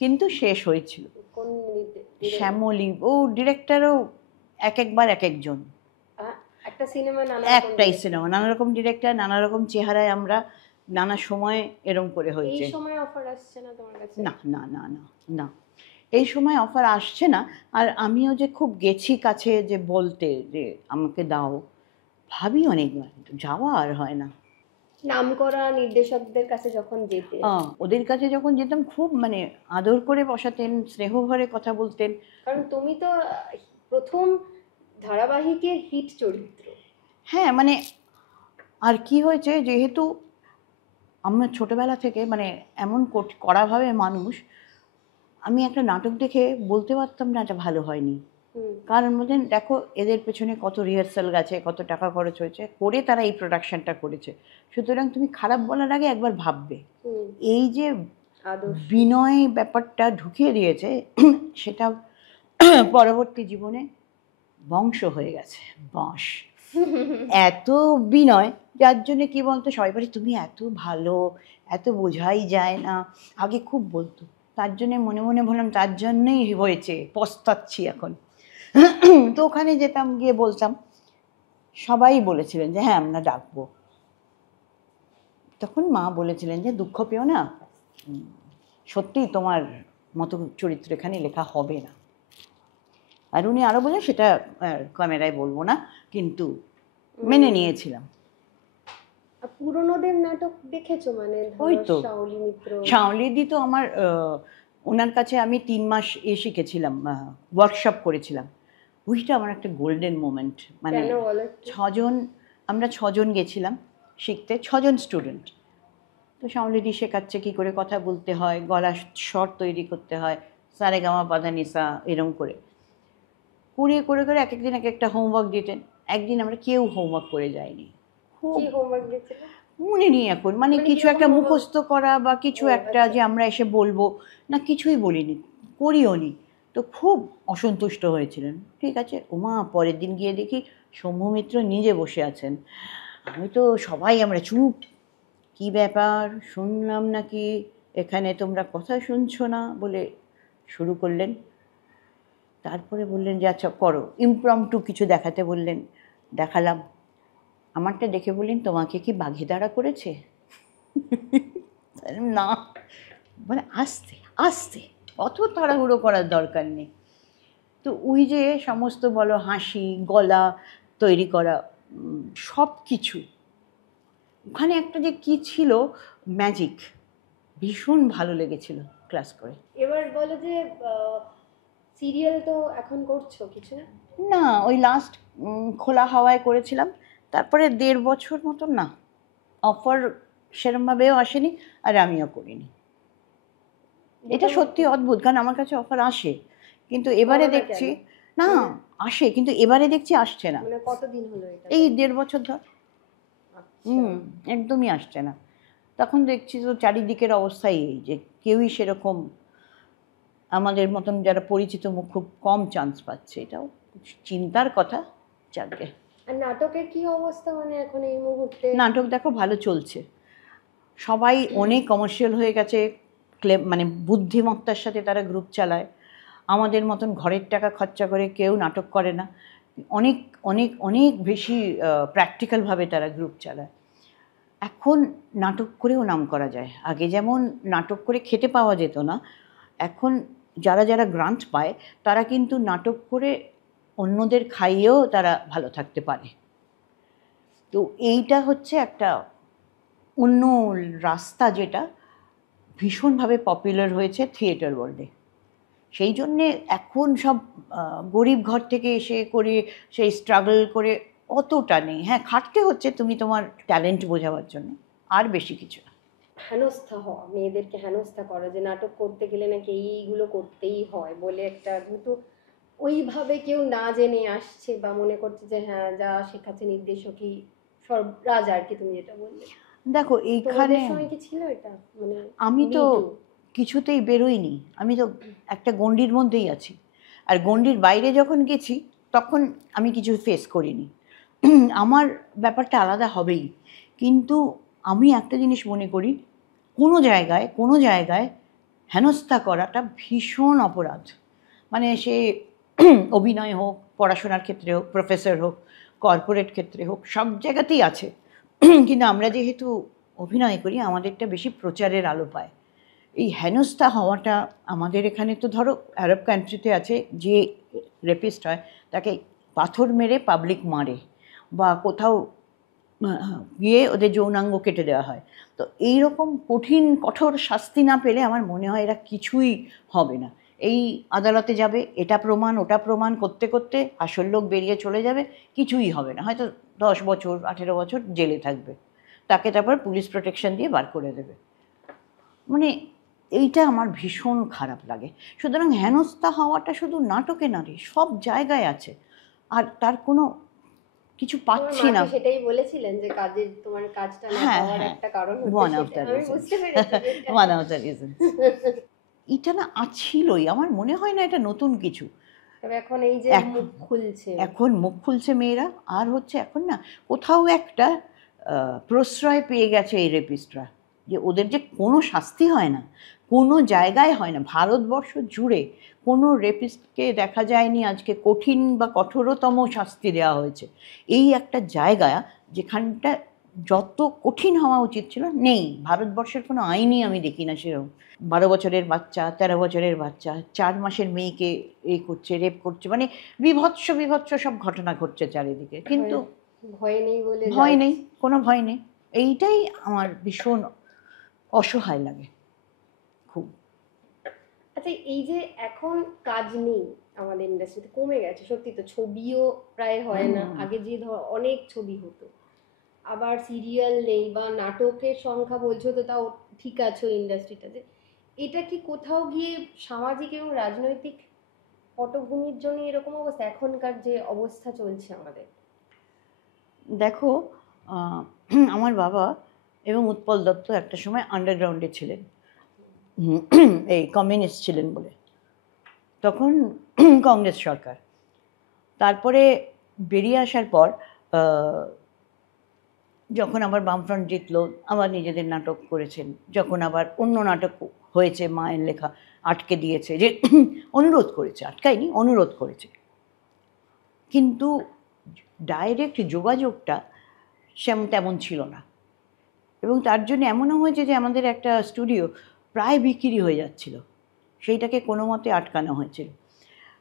কিন্তু শেষ হয়েছিল। কোন শ্যামলী, ও ডিরেক্টরও একবার এক একজন, একটা সিনেমা নানা একটাই সিনেমা, নানা রকম ডিরেক্টর, নানা রকম চেহারায় আমরা নানা সময় এরম করে এই হয়েছে। সময় অফার আসছে না তোমার কাছে? না না না না না, এই সময় অফার আসছে না। আর আমিও যে খুব গেছি কাছে যে বলতে যে আমাকে দাও, ভাবি অনেকবার, যাওয়া আর হয় না। নামকরা নির্দেশকদের কাছে যখন যেতে, ওদের কাছে যখন যেতাম খুব মানে আদর করে বসাতেন, স্নেহ ভরে কথা বলতেন। কারণ তুমি তো প্রথম ধারাবাহিকের হিট চরিত্র। হ্যাঁ মানে, আর কি হয়েছে, যেহেতু আমরা ছোটবেলা থেকে মানে এমন কড়াভাবে মানুষ, আমি একটা নাটক দেখে বলতে পারতাম না এটা ভালো হয়নি, কারণ মধ্যে দেখো এদের পেছনে কত রিহার্সাল গেছে, কত টাকা খরচ হয়েছে, করে তারা এই প্রোডাকশনটা করেছে। সুতরাং তুমি খারাপ বলার আগে একবার ভাববে। এই যে বিনয় ব্যাপারটা ঢুকিয়ে দিয়েছে সেটা পরবর্তী জীবনে বংশ হয়ে গেছে, বংশ। এত বিনয়, যার জন্যে কি বলতো সবাই বলে তুমি এত ভালো, এত বোঝাই যায় না, আগে খুব বলতো। তার জন্যে মনে মনে বললাম তার জন্যই হয়েছে, পস্তাচ্ছি এখন। তো ওখানে যেতাম, গিয়ে বলতাম, সবাই বলেছিলেন যে হ্যাঁ আমরা ডাকবো। তখন মা বলেছিলেন যে দুঃখ পেও না, সত্যিই তোমার মতো চরিত্র এখানে লেখা হবে না। আর উনি আরও বলেন, সেটা ক্যামেরায় বলবো না, কিন্তু মেনে নিয়েছিলাম। পুরনোদের নাটক দেখেছো? মানে ওই তো শাওলি মিত্র, শাওলিদি তো আমার ওনার কাছে আমি 3 মাস শিখেছিলাম, ওয়ার্কশপ করেছিলাম। ওইটা আমার একটা গোল্ডেন মোমেন্ট। মানে 6 জন গেছিলাম শিখতে, 6 জন স্টুডেন্ট। তো শাওলিদি শেখাচ্ছে কী করে কথা বলতে হয়, গলা স্বর তৈরি করতে হয়, সারেগামা পাধানিসা এরম করে করে করে করে এক একদিন এক একটা হোমওয়ার্ক দিতেন। একদিন আমরা কেউ হোমওয়ার্ক করে যাইনি। খুব হোমওয়ার্ক দিয়েছিল মনে নেই এখন, মানে কিছু একটা মুখস্থ করা বা কিছু একটা যে আমরা এসে বলবো না, কিছুই বলিনি, করিও নি। তো খুব অসন্তুষ্ট হয়েছিলেন। ঠিক আছে, ওমা পরের দিন গিয়ে দেখি শম্ভু মিত্র নিজে বসে আছেন। আমি তো সবাই আমরা চুপ, কি ব্যাপার শুনলাম নাকি এখানে তোমরা কথা শুনছো না বলে শুরু করলেন। তারপরে বললেন যে আচ্ছা করো, ইমপ্রম্পটু কিছু দেখাতে বললেন, দেখালাম। আমারটা দেখে বললেন তোমাকে কি বাঘে দাঁড়া করেছে? না, মানে আস্তে আস্তে, অত তাড়াহুড়ো করার দরকার নেই। তো ওই যে সমস্ত বলো হাসি, গলা তৈরি করা, সব কিছু ওখানে একটা যে কি ছিল ম্যাজিক, ভীষণ ভালো লেগেছিল ক্লাস করে। এবার বলো যে সিরিয়াল তো এখন করছো কিছু? না, ওই লাস্ট খোলা হাওয়ায় করেছিলাম, তারপরে 1.5 বছর মতন না, অফার সেরমভাবেও আসেনি আর আমিও করিনি। এটা সত্যি অদ্ভুত, কারণ আমার কাছে অফার আসে, কিন্তু এবারে দেখছি না, আসে কিন্তু এবারে দেখছি আসছে না। মানে কতদিন হলো এটা? এই 1.5 বছর ধর। একদমই আসছে না। তখন দেখছি তো চারিদিকের অবস্থাই এই, যে কেউই সেরকম আমাদের মতন যারা পরিচিত মুখ খুব কম চান্স পাচ্ছে। এটাও চিন্তার কথা। যাকে আর নাটকের কি অবস্থা মানে এখন এই মুহূর্তে? নাটক দেখো ভালো চলছে, সবাই অনেক কমার্শিয়াল হয়ে গেছে, মানে বুদ্ধিমত্তার সাথে তারা গ্রুপ চালায়। আমাদের মতন ঘরের টাকা খরচা করে কেউ নাটক করে না, অনেক অনেক অনেক বেশি প্র্যাকটিক্যালভাবে তারা গ্রুপ চালায়। এখন নাটক করেও নাম করা যায়, আগে যেমন নাটক করে খেতে পাওয়া যেত না, এখন যারা যারা গ্রান্ট পায় তারা কিন্তু নাটক করে অন্যদের খাইয়েও তারা ভালো থাকতে পারে। তো এইটা হচ্ছে একটা অন্য রাস্তা, যেটা ভীষণভাবে পপুলার হয়েছে থিয়েটার ওয়ার্ল্ডে। সেই জন্যে এখন সব গরিব ঘর থেকে এসে করে সেই স্ট্রাগল করে অতটা নেই। হ্যাঁ, খাটতে হচ্ছে তুমি তোমার ট্যালেন্ট বোঝাবার জন্য, আর বেশি কিছু না। হেনস্থা হওয়া, মেয়েদেরকে হেনস্থা করা, যে নাটক করতে গেলে নাকি এইগুলো করতেই হয় বলে একটা, কিন্তু ওইভাবে কেউ না জেনে আসছে বা মনে করছে যে হ্যাঁ যা শেখাচ্ছে নির্দেশকই সব রাজা, আর কি তুমি যেটা বললে। দেখো এইখানে সময় কি ছিল এটা? মানে আমি তো কিছুতেই বেরোইনি, আমি তো একটা গণ্ডির মধ্যেই আছি। আর গণ্ডির বাইরে যখন গেছি তখন আমি কিছু ফেস করিনি। আমার ব্যাপারটা আলাদা হবেই, কিন্তু আমি একটা জিনিস মনে করি, কোনো জায়গায় হেনস্থা করাটা ভীষণ অপরাধ। মানে সে অভিনয় হোক, পড়াশোনার ক্ষেত্রে হোক, প্রফেসর হোক, কর্পোরেট ক্ষেত্রে হোক, সব জায়গাতেই আছে। কিন্তু আমরা যেহেতু অভিনয় করি, আমাদেরটা বেশি প্রচারের আলো পায়। এই হেনস্থা হওয়াটা আমাদের এখানে তো ধরো আরব কান্ট্রিতে আছে, যে রেপিস্ট হয় তাকে পাথর মেরে পাবলিক মারে, বা কোথাও গিয়ে ওদের যৌনাঙ্গ কেটে দেওয়া হয়। তো এই রকম কঠোর শাস্তি না পেলে আমার মনে হয় এরা কিছুই হবে না। এই আদালতে যাবে, এটা প্রমাণ ওটা প্রমাণ করতে করতে আসল লোক বেরিয়ে চলে যাবে, কিছুই হবে না, হয়তো 10 বছর 18 বছর জেলে থাকবে, তাকে তারপর পুলিশ প্রোটেকশন দিয়ে বার করে দেবে। মানে এইটা আমার ভীষণ খারাপ লাগে। সুতরাং হেনস্থা হওয়াটা শুধু নাটকে না রে, সব জায়গায় আছে, আর তার কোনো কিছু তোমার পাচ্ছি মা না। কি সেটাই বলেছিলেন যে কাজের তোমার কাজটা না হ্যাঁ, হওয়ার হ্যাঁ, একটা কারণ হচ্ছে one of সেটা? the আমি reasons. বুঝতে পেরেছি যেটা। One of the reasons. এটা না ছিলই, আমার মনে হয় না এটা নতুন কিছু। তবে এখন এই যে এখন- মুখ খুলছে, এখন মুখ খুলছে মেয়েরা, আর হচ্ছে এখন না কোথাও একটা প্রশ্রয় পেয়ে গেছে এই রেপিস্টরা, যে ওদের যে কোনো শাস্তি হয় না, কোনো জায়গায় হয় না, ভারতবর্ষ জুড়ে কোনো রেপিস্টকে দেখা যায়নি আজকে কঠিন বা কঠোরতম শাস্তি দেওয়া হয়েছে। এই একটা জায়গা যেখানটা যত কঠিন হওয়া উচিত ছিল নেই, ভারতবর্ষের কোনো আইনই আমি দেখি না সেরকম। 12 বছরের বাচ্চা, 13 বছরের বাচ্চা, 4 মাসের মেয়েকে করছে, রেপ করছে, মানে বিভৎস বিভৎস সব ঘটনা ঘটছে চারিদিকে, কিন্তু ভয় নেই বলে ভয় নেই, কোনো ভয় নেই। এইটাই আমার ভীষণ অসহায় লাগে খুব। আচ্ছা, এই যে এখন কাজ নেই আমাদের ইন্ডাস্ট্রিতে, কমে গেছে সত্যি তো, ছবিও প্রায় হয় না, আগে যে অনেক ছবি হতো, আবার সিরিয়াল নেই বা নাটকের সংখ্যা বলছো তো তাও ঠিক আছে ইন্ডাস্ট্রিটাতে, এটা কি কোথাও গিয়ে সামাজিক এবং রাজনৈতিক পটভূমির জন্য এরকম অবস্থা, এখনকার যে অবস্থা চলছে আমাদের? দেখো, আমার বাবা এবং উৎপল দত্ত একটা সময় আন্ডারগ্রাউন্ডে ছিলেন, এই কমিউনিস্ট ছিলেন বলে, তখন কংগ্রেস সরকার। তারপরে বেরিয়ে আসার পর যখন আবার বামফ্রন্ট জিতলো, আবার নিজেদের নাটক করেছেন। যখন আবার অন্য নাটক হয়েছে, মায়ের লেখা আটকে দিয়েছে, যে অনুরোধ করেছে, আটকায়নি, অনুরোধ করেছে, কিন্তু ডাইরেক্ট যোগাযোগটা তেমন ছিল না। এবং তার জন্য এমনও হয়েছে যে আমাদের একটা স্টুডিও প্রায় বিক্রি হয়ে যাচ্ছিল, সেইটাকে কোনো মতে আটকানো হয়েছিল।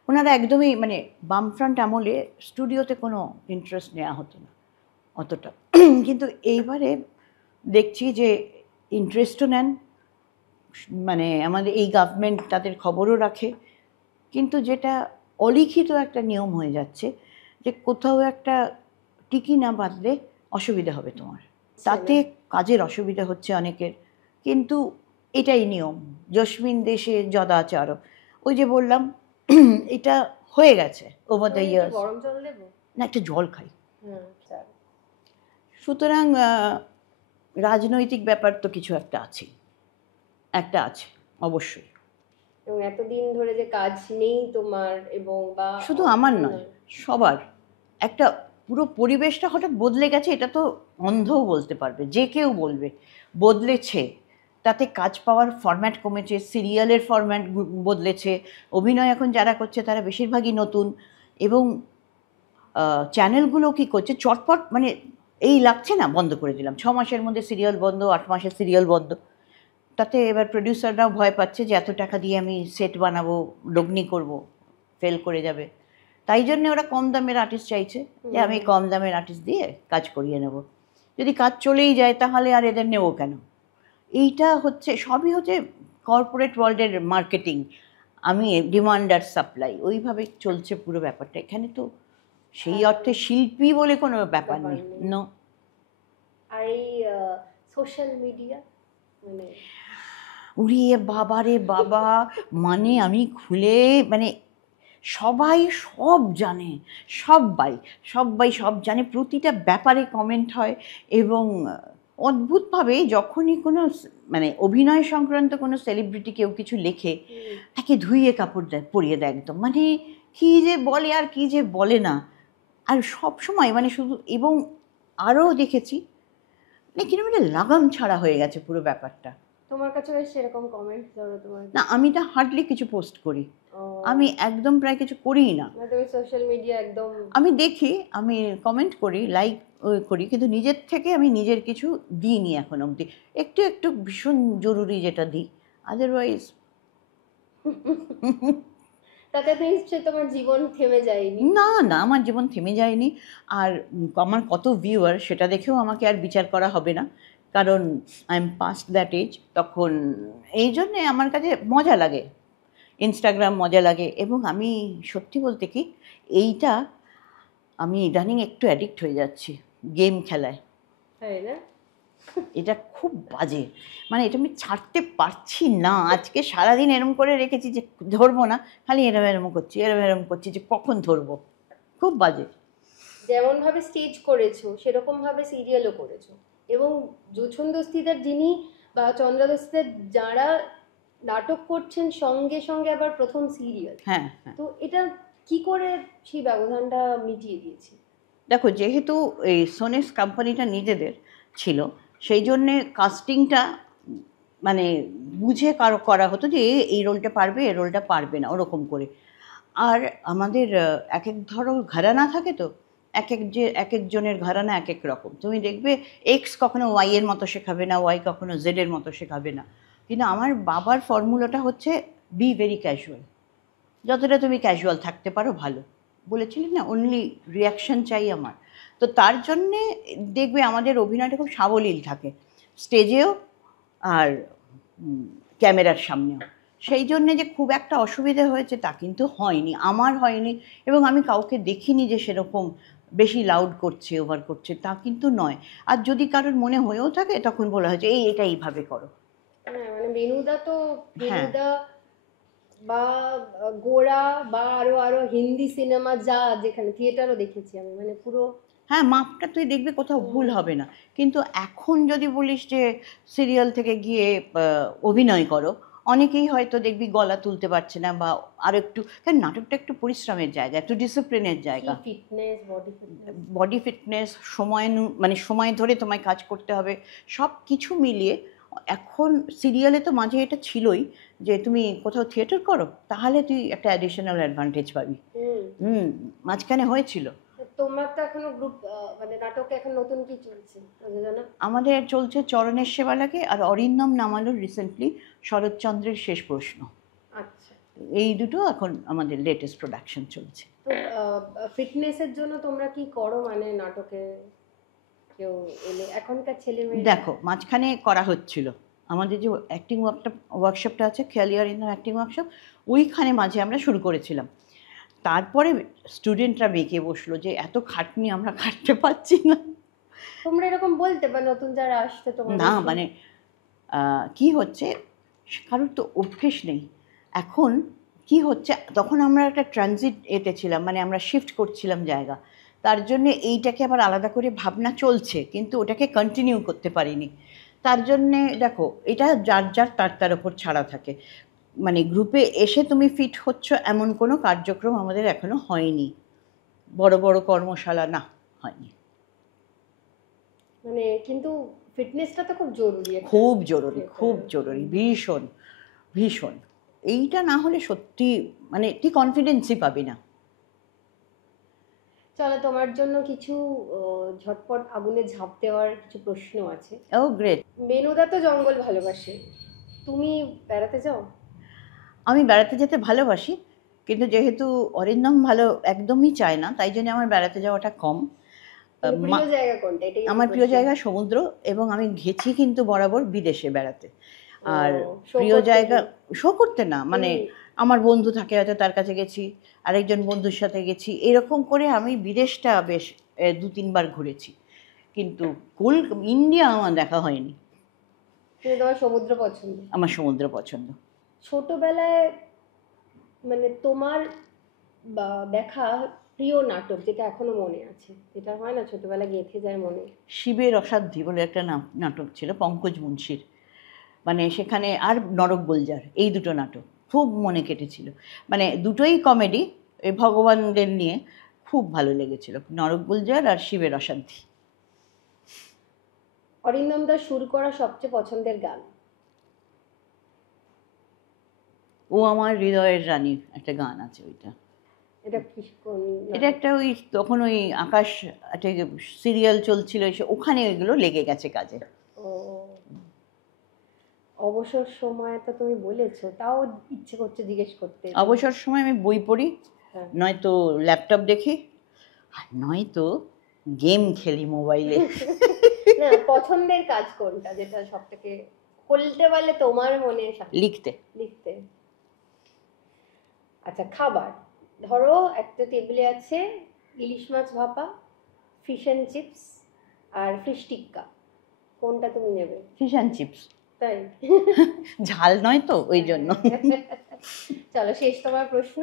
ওনারা একদমই, মানে বামফ্রন্ট আমলে স্টুডিওতে কোনো ইন্টারেস্ট নেওয়া হতো না অতটা, কিন্তু এইবারে দেখছি যে ইন্টারেস্টও নেন, মানে আমাদের এই গভর্নমেন্ট তাদের খবরও রাখে, কিন্তু যেটা অলিখিত একটা নিয়ম হয়ে যাচ্ছে যে কোথাও একটা টিকি না বাঁধলে অসুবিধা হবে তোমার, তাতে কাজের অসুবিধা হচ্ছে অনেকের, কিন্তু এটাই নিয়ম, যস্মিন দেশে যদাচার, ওই যে বললাম, এটা হয়ে গেছে ওভার দ্য ইয়ার্স। গরম জল দেবো না, একটা জল খাই। চল। সুতরাং রাজনৈতিক ব্যাপার তো কিছু একটা আছে, একটা আছে অবশ্যই। এবং এতদিন ধরে যে কাজ নেই তোমার, এবং বা শুধু আমার নয়, সবার একটা পুরো পরিবেশটা হঠাৎ বদলে গেছে, এটা তো অন্ধও বলতে পারবে, যে কেউ বলবে বদলেছে। তাতে কাজ পাওয়ার ফরম্যাট কমেছে, সিরিয়ালের ফরম্যাট বদলেছে, অভিনয় এখন যারা করছে তারা বেশিরভাগই নতুন, এবং চ্যানেলগুলো কি করছে চটপট, মানে এই লাগছে না বন্ধ করে দিলাম, 6 মাসের মধ্যে সিরিয়াল বন্ধ, 8 মাসের সিরিয়াল বন্ধ। তাতে এবার প্রডিউসাররাও ভয় পাচ্ছে যে এত টাকা দিয়ে আমি সেট বানাবো, লগ্নি করব, ফেল করে যাবে, তাই জন্য ওরা কম দামের আর্টিস্ট চাইছে, যে আমি কম দামের আর্টিস্ট দিয়ে কাজ করিয়ে নেব, যদি কাজ চলেই যায় তাহলে আর এদের নেবো কেন। এইটা হচ্ছে, সবই হচ্ছে কর্পোরেট ওয়ার্ল্ডের মার্কেটিং, আমি ডিমান্ড আর সাপ্লাই, ওইভাবে চলছে পুরো ব্যাপারটা। এখানে তো সেই অর্থে শিল্পী বলে কোনো ব্যাপার নেই। নো। আর এই সোশ্যাল মিডিয়া, মানে উড়িয়ে বাবা রে বাবা, মানে আমি খুলে, মানে সবাই সব জানে, সবাই সবাই সব জানে, প্রতিটা ব্যাপারে কমেন্ট হয়, এবং অদ্ভুতভাবে যখনই কোনো মানে অভিনয় সংক্রান্ত কোনো সেলিব্রিটি কেউ কিছু লেখে, তাকে ধুইয়ে কাপড় দেয়, পরিয়ে দেয় একদম, মানে কী যে বলে আর কী যে বলে না, আর সব সময় মানে শুধু, এবং আরও দেখেছি মানে কিরকম একটা লাগাম ছাড়া হয়ে গেছে পুরো ব্যাপারটা। তোমার কাছে সেরকম কমেন্ট ধরো তোমার? না, আমি তো হার্ডলি কিছু পোস্ট করি, আমি একদম প্রায় কিছু করিই না। তুমি সোশ্যাল মিডিয়া একদম? আমি দেখি, আমি কমেন্ট করি, লাইক করি, কিন্তু নিজের থেকে আমি নিজের কিছু দিইনি এখন অবধি, একটু একটু ভীষণ জরুরি যেটা দিই, আদারওয়াইজ। তাতে তো নিশ্চয়ই তোমার জীবন থেমে যায়নি? না না, আমার জীবন থেমে যায়নি, আর আমার কত ভিউয়ার সেটা দেখেও আমাকে আর বিচার করা হবে না, কারণ I am past that age. তখন এই জন্যে আমার কাছে মজা লাগে, ইনস্টাগ্রাম মজা লাগে, এবং আমি সত্যি বলতে কি, এইটা আমি ইদানিং একটু অ্যাডিক্ট হয়ে যাচ্ছি গেম খেলায়। তাই না? এটা খুব বাজে, মানে এটা আমি ছাড়তে পারছি না। আজকে সারাদিন এরম করে রেখেছি যে ধরবো না, খালি এরম করছি যে কখন ধরবো। খুব বাজে। যেমন ভাবে স্টেজ করেছো সেরকম ভাবে সিরিয়ালও করেছো, এবং জুছন দস্তিদার যিনি বা চন্দ্রা দস্তিদার যারা নাটক করছেন সঙ্গে সঙ্গে আবার প্রথম সিরিয়াল, হ্যাঁ হ্যাঁ, তো এটা কি করে সেই ব্যবধানটা মিটিয়ে দিয়েছি? দেখো যেহেতু এই সোনেক্স কোম্পানিটা নিজেদের ছিল, সেই জন্যে কাস্টিংটা মানে বুঝে করা হতো যে এই রোলটা পারবে, এই রোলটা পারবে না, ওরকম করে। আর আমাদের এক এক ধরো ঘরানা থাকে, তো এক একজনের ঘরানা এক এক রকম। তুমি দেখবে এক্স কখনো ওয়াই এর মতো শেখাবে না, ওয়াই কখনো জেড এর মতো শেখাবে না। কিন্তু আমার বাবার ফর্মুলাটা হচ্ছে বি ভেরি ক্যাজুয়াল, যতটা তুমি ক্যাজুয়াল থাকতে পারো ভালো। বলেছিলি না অনলি রিয়াকশন চাই আমার, তো তার জন্যে দেখবে আমাদের অভিনয়টা খুব সাবলীল থাকে, স্টেজেও আর ক্যামেরার সামনেও। সেই জন্যে যে খুব একটা অসুবিধা হয়েছে তা কিন্তু হয়নি, আমার হয়নি। এবং আমি কাউকে দেখিনি যে সেরকম বেশি লাউড করছে, ওভার করছে, তা কিন্তু নয়। আর যদি কারোর মনে হয়েও থাকে তখন বলা হয়েছে এটা এইভাবে করো। হ্যাঁ, মানে বেনুদা তো হ্যাঁ। বেনুদা বা গোড়া বা আরো আরো হিন্দি সিনেমা যা যেখানে থিয়েটারও দেখেছি আমি, মানে পুরো হ্যাঁ, মাপটা তুই দেখবি কোথাও ভুল হবে না। কিন্তু এখন যদি বলিস যে সিরিয়াল থেকে গিয়ে অভিনয় করো, অনেকেই হয়তো দেখবি গলা তুলতে পারছে না, বা আর একটু, কারণ নাটকটা একটু পরিশ্রমের জায়গা, একটু ডিসিপ্লিনের জায়গা, fitness, body fitness, body fitness, মানে সময় ধরে তোমায় কাজ করতে হবে, সব কিছু মিলিয়ে। এখন সিরিয়ালে তো মাঝে এটা ছিলই যে তুমি কোথাও থিয়েটার করো তাহলে তুই একটা অ্যাডিশনাল অ্যাডভান্টেজ পাবি। মাঝখানে হয়েছিল। তোমার তো এখনো গ্রুপ মানে নাটকে এখন নতুন কি চলছে প্রযোজনা? আমাদের চলছে চরণের সেবা লাগে আর অরিন্দম নামালোর রিসেন্টলি শরৎচন্দ্রের শেষ প্রশ্ন। আচ্ছা, এই দুটো এখন আমাদের লেটেস্ট প্রোডাকশন চলছে। তো ফিটনেসের জন্য তোমরা কি করো, মানে নাটকে কেউ এলে এখনকার ছেলে মেয়ে? দেখো মাঝখানে করা হচ্ছিল আমাদের যে অ্যাক্টিং ওয়ার্কশপটা আছে, খেয়ালিয়ার ইন অ্যাক্টিং ওয়ার্কশপ, ওইখানে মাঝে আমরা শুরু করেছিলাম। তারপরে স্টুডেন্টরা বেঁকে বসলো যে এত খাটনি আমরা খাটতে পারছি না। তোমরা এরকম বলতে, বা নতুন যারা আসছে তোমার? না মানে কি হচ্ছে, কারোর তো অভ্যেস নেই। এখন কি হচ্ছে, তখন আমরা একটা ট্রানজিট এতে ছিলাম, মানে আমরা শিফট করছিলাম জায়গা, তার জন্য এইটাকে আবার আলাদা করে ভাবনা চলছে, কিন্তু ওটাকে কন্টিনিউ করতে পারিনি। তার জন্যে দেখো এটা যার যার তার ওপর ছাড়া থাকে। মানে গ্রুপে এসে তুমি ফিট হচ্ছ এমন কোনো কার্যক্রম আমাদের এখনো হয়নি, বড় বড় কর্মশালা না, হয়নি। মানে কিন্তু ফিটনেসটা তো খুব জরুরি, খুব জরুরি, খুব জরুরি, ভীষণ ভীষণ। এইটা না হলে সত্যি মানে তুই কনফিডেন্সই পাবি না। চলো, তোমার জন্য কিছু ঝটপট আগুনে ঝাঁপ দেওয়ার কিছু প্রশ্ন আছে। ও গ্রেট। বেনুদা তো জঙ্গল ভালোবাসে, তুমি বেড়াতে যাও? আমি বেড়াতে যেতে ভালোবাসি, কিন্তু যেহেতু অরিন্দম ভালো একদমই চায় না, তাই জন্য আমার বেড়াতে যাওয়াটা কম। প্রিয় জায়গা কোনটা? এটাই আমার প্রিয় জায়গা সমুদ্র, এবং আমি গেছি কিন্তু বরাবর বিদেশে বেড়াতে। আর প্রিয় জায়গা শো করতে না, মানে আমার বন্ধু থাকে হয়তো তার কাছে গেছি, আরেকজন বন্ধুর সাথে গেছি, এরকম করে আমি বিদেশটা বেশ 2-3 বার ঘুরেছি, কিন্তু ইন্ডিয়া আমার দেখা হয়নি। কিন্তু তোমার সমুদ্র পছন্দ? আমার সমুদ্র পছন্দ। ছোটবেলায় মানে তোমার বা দেখা প্রিয় নাটক যেটা এখনো মনে আছে, যেটা হয় না ছোটবেলায় গেঁথে যায় মনে? শিবের অসাধ্যি বলে একটা নাটক ছিল পঙ্কজ মুন্সির, মানে সেখানে, আর নরক গুলজার, এই দুটো নাটক খুব মনে কেটেছিল। মানে দুটোই কমেডি, এই ভগবানদের নিয়ে, খুব ভালো লেগেছিল, নরক গুলজার আর শিবের অসাধ্যি। অরিন্দম দার সুর করা সবচেয়ে পছন্দের গান? ও আমার হৃদয়ের রানী একটা গান আছে, ওইটা। এটা কি কোন? এটা একটা ওই তখন ওই আকাশ একটা সিরিয়াল চলছিল, এসে ওখানে ওইগুলো লেগে গেছে কাজে। ও, অবসর সময় তো তুমি বলেছো, তাও ইচ্ছে করছে জিজ্ঞেস করতে। অবসর সময় আমি বই পড়ি, হ্যাঁ। নয়তো ল্যাপটপ দেখি, আর নয়তো গেম খেলি মোবাইলে। না, পছন্দের কাজ কোনটা, যেটা সব থেকে বলতে পারলে তোমার মনে? লিখতে। লিখতে। আচ্ছা, খাবার ধরো একটা টেবিলে আছে ইলিশ মাছ ভাপা, ফিশ অ্যান্ড চিপস আর ফিশ টিক্কা, কোনটা তুমি নেবে? Fish and chips. তাই? ঝাল নয় তো ওই জন্য। চলো শেষ তোমার প্রশ্ন,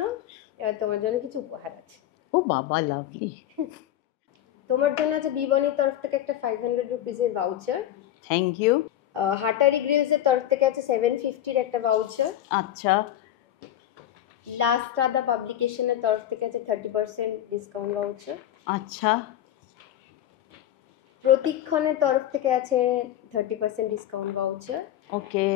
এবার তোমার জন্য কিছু উপহার আছে। ও বাবা, লাভলি। তোমার জন্য আছে বিবনির তরফ থেকে একটা 500 রুপিসের ভাউচার। Thank you. হাটারি গ্রিলস এর তরফ থেকে আছে 750 একটা ভাউচার। আচ্ছা। লাস্ট রাদা পাবলিকেশনের তরফ থেকে আছে 30% ডিসকাউন্ট ভাউচার। আচ্ছা। প্রতিক্ষণের তরফ থেকে আছে 30% ডিসকাউন্ট ভাউচার। ওকে।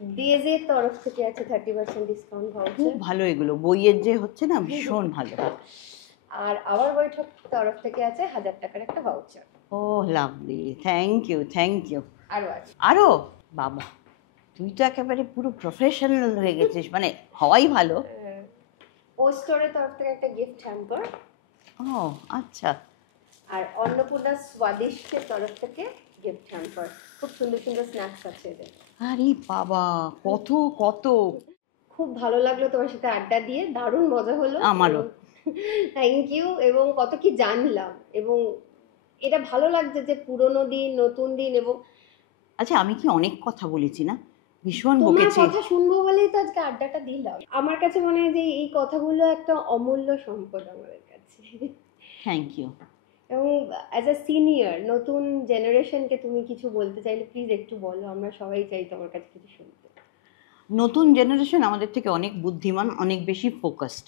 ডেজের তরফ থেকে আছে 30% ডিসকাউন্ট ভাউচার। খুব ভালো এগুলো, বইয়ের যে হচ্ছে না, ভীষণ ভালো। আর আবার বৈঠক তরফ থেকে আছে 1000 টাকার একটা voucher. Oh lovely, thank you thank you. আরও আছে। আরও? বাবা, তুই তো একেবারে পুরো প্রফেশনাল হয়ে গেছিস, মানে হওয়াই ভালো। ও স্টোরের তরফ থেকে একটা গিফট হ্যাম্পার। ও আচ্ছা। আর অন্নপূর্ণা স্বাদিষ্টের তরফ থেকে গিফট হ্যাম্পার। খুব সুন্দর সুন্দর স্ন্যাক্স আছে এদের। আরে বাবা, কত কত। খুব ভালো লাগলো তোমার সাথে আড্ডা দিয়ে, দারুণ মজা হলো। আমারও। Thank you. এবং কত কি জানলাম, এবং এটা ভালো লাগছে যে পুরোনো দিন, নতুন দিন। এবং আচ্ছা, আমি কি অনেক কথা বলেছি না? ভীষণ তোমার বকেছি। কথা শুনবো বলেই তো আজকে আড্ডাটা দিলাম। আমার কাছে মনে হয় যে এই কথাগুলো একটা অমূল্য সম্পদ আমাদের কাছে। Thank you. এবং অ্যাজ আ সিনিয়র, নতুন জেনারেশনকে তুমি কিছু বলতে চাইলে প্লিজ একটু বলো, আমরা সবাই চাই তোমার কাছে কিছু শুনতে। নতুন জেনারেশন আমাদের থেকে অনেক বুদ্ধিমান, অনেক বেশি ফোকাসড,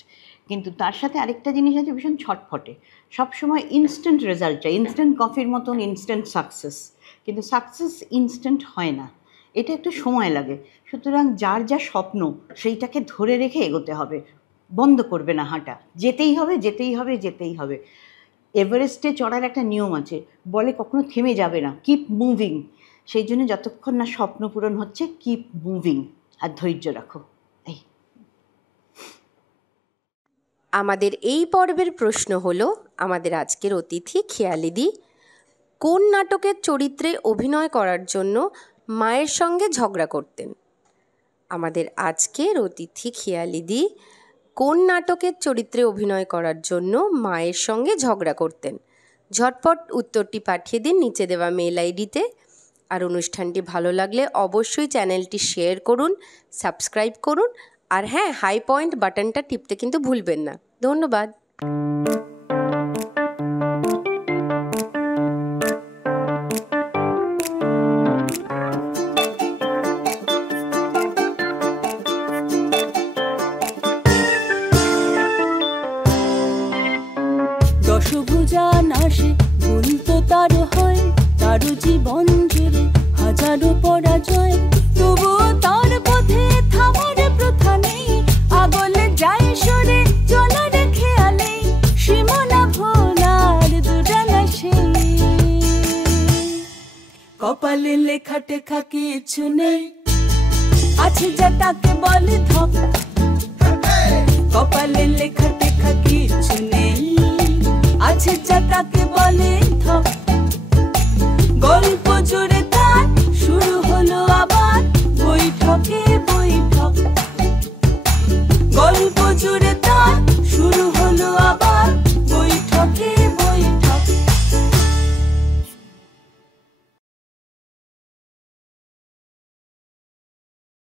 কিন্তু তার সাথে আরেকটা জিনিস আছে, ভীষণ ছটফটে। সবসময় ইনস্ট্যান্ট রেজাল্ট চাই, ইনস্ট্যান্ট কফির মতন ইনস্ট্যান্ট সাকসেস। কিন্তু সাকসেস ইনস্ট্যান্ট হয় না, এটা একটু সময় লাগে। সুতরাং যার যা স্বপ্ন সেইটাকে ধরে রেখে এগোতে হবে, বন্ধ করবে না হাঁটা। যেতেই হবে যেতেই হবে যেতেই হবে। এভারেস্টে চড়ার একটা নিয়ম আছে, বলে কখনো থেমে যাবে না, কিপ মুভিং। সেই জন্য যতক্ষণ না স্বপ্ন পূরণ হচ্ছে, কিপ মুভিং, আর ধৈর্য রাখো। এই আমাদের এই পর্বের প্রশ্ন হলো, আমাদের আজকের অতিথি খেয়ালিদি কোন নাটকের চরিত্রে অভিনয় করার জন্য মায়ের সঙ্গে ঝগড়া করতেন? আমাদের আজকের অতিথি খেয়ালিদি কোন নাটকের চরিত্রে অভিনয় করার জন্য মায়ের সঙ্গে ঝগড়া করতেন? ঝটপট উত্তরটি পাঠিয়ে দিন নিচে দেওয়া মেল আইডিতে। আর অনুষ্ঠানটি ভালো লাগলে অবশ্যই চ্যানেলটি শেয়ার করুন, সাবস্ক্রাইব করুন, আর হ্যাঁ, হাই পয়েন্ট বাটনটা টিপতে কিন্তু ভুলবেন না। ধন্যবাদ। দশভুজা নাশে ভুল তো তার হয়, তার জীবন জুড়ে হাজারো পরাজয়, তবুও তার পথে থামার প্রথা নেই। আগলে যায় সরে চলার খেয়ালে, সীমানা ভোলার দুরানা সেই। কপালে লেখা টেখা কিছু নেই, আছে যা তাকে বলে ধক।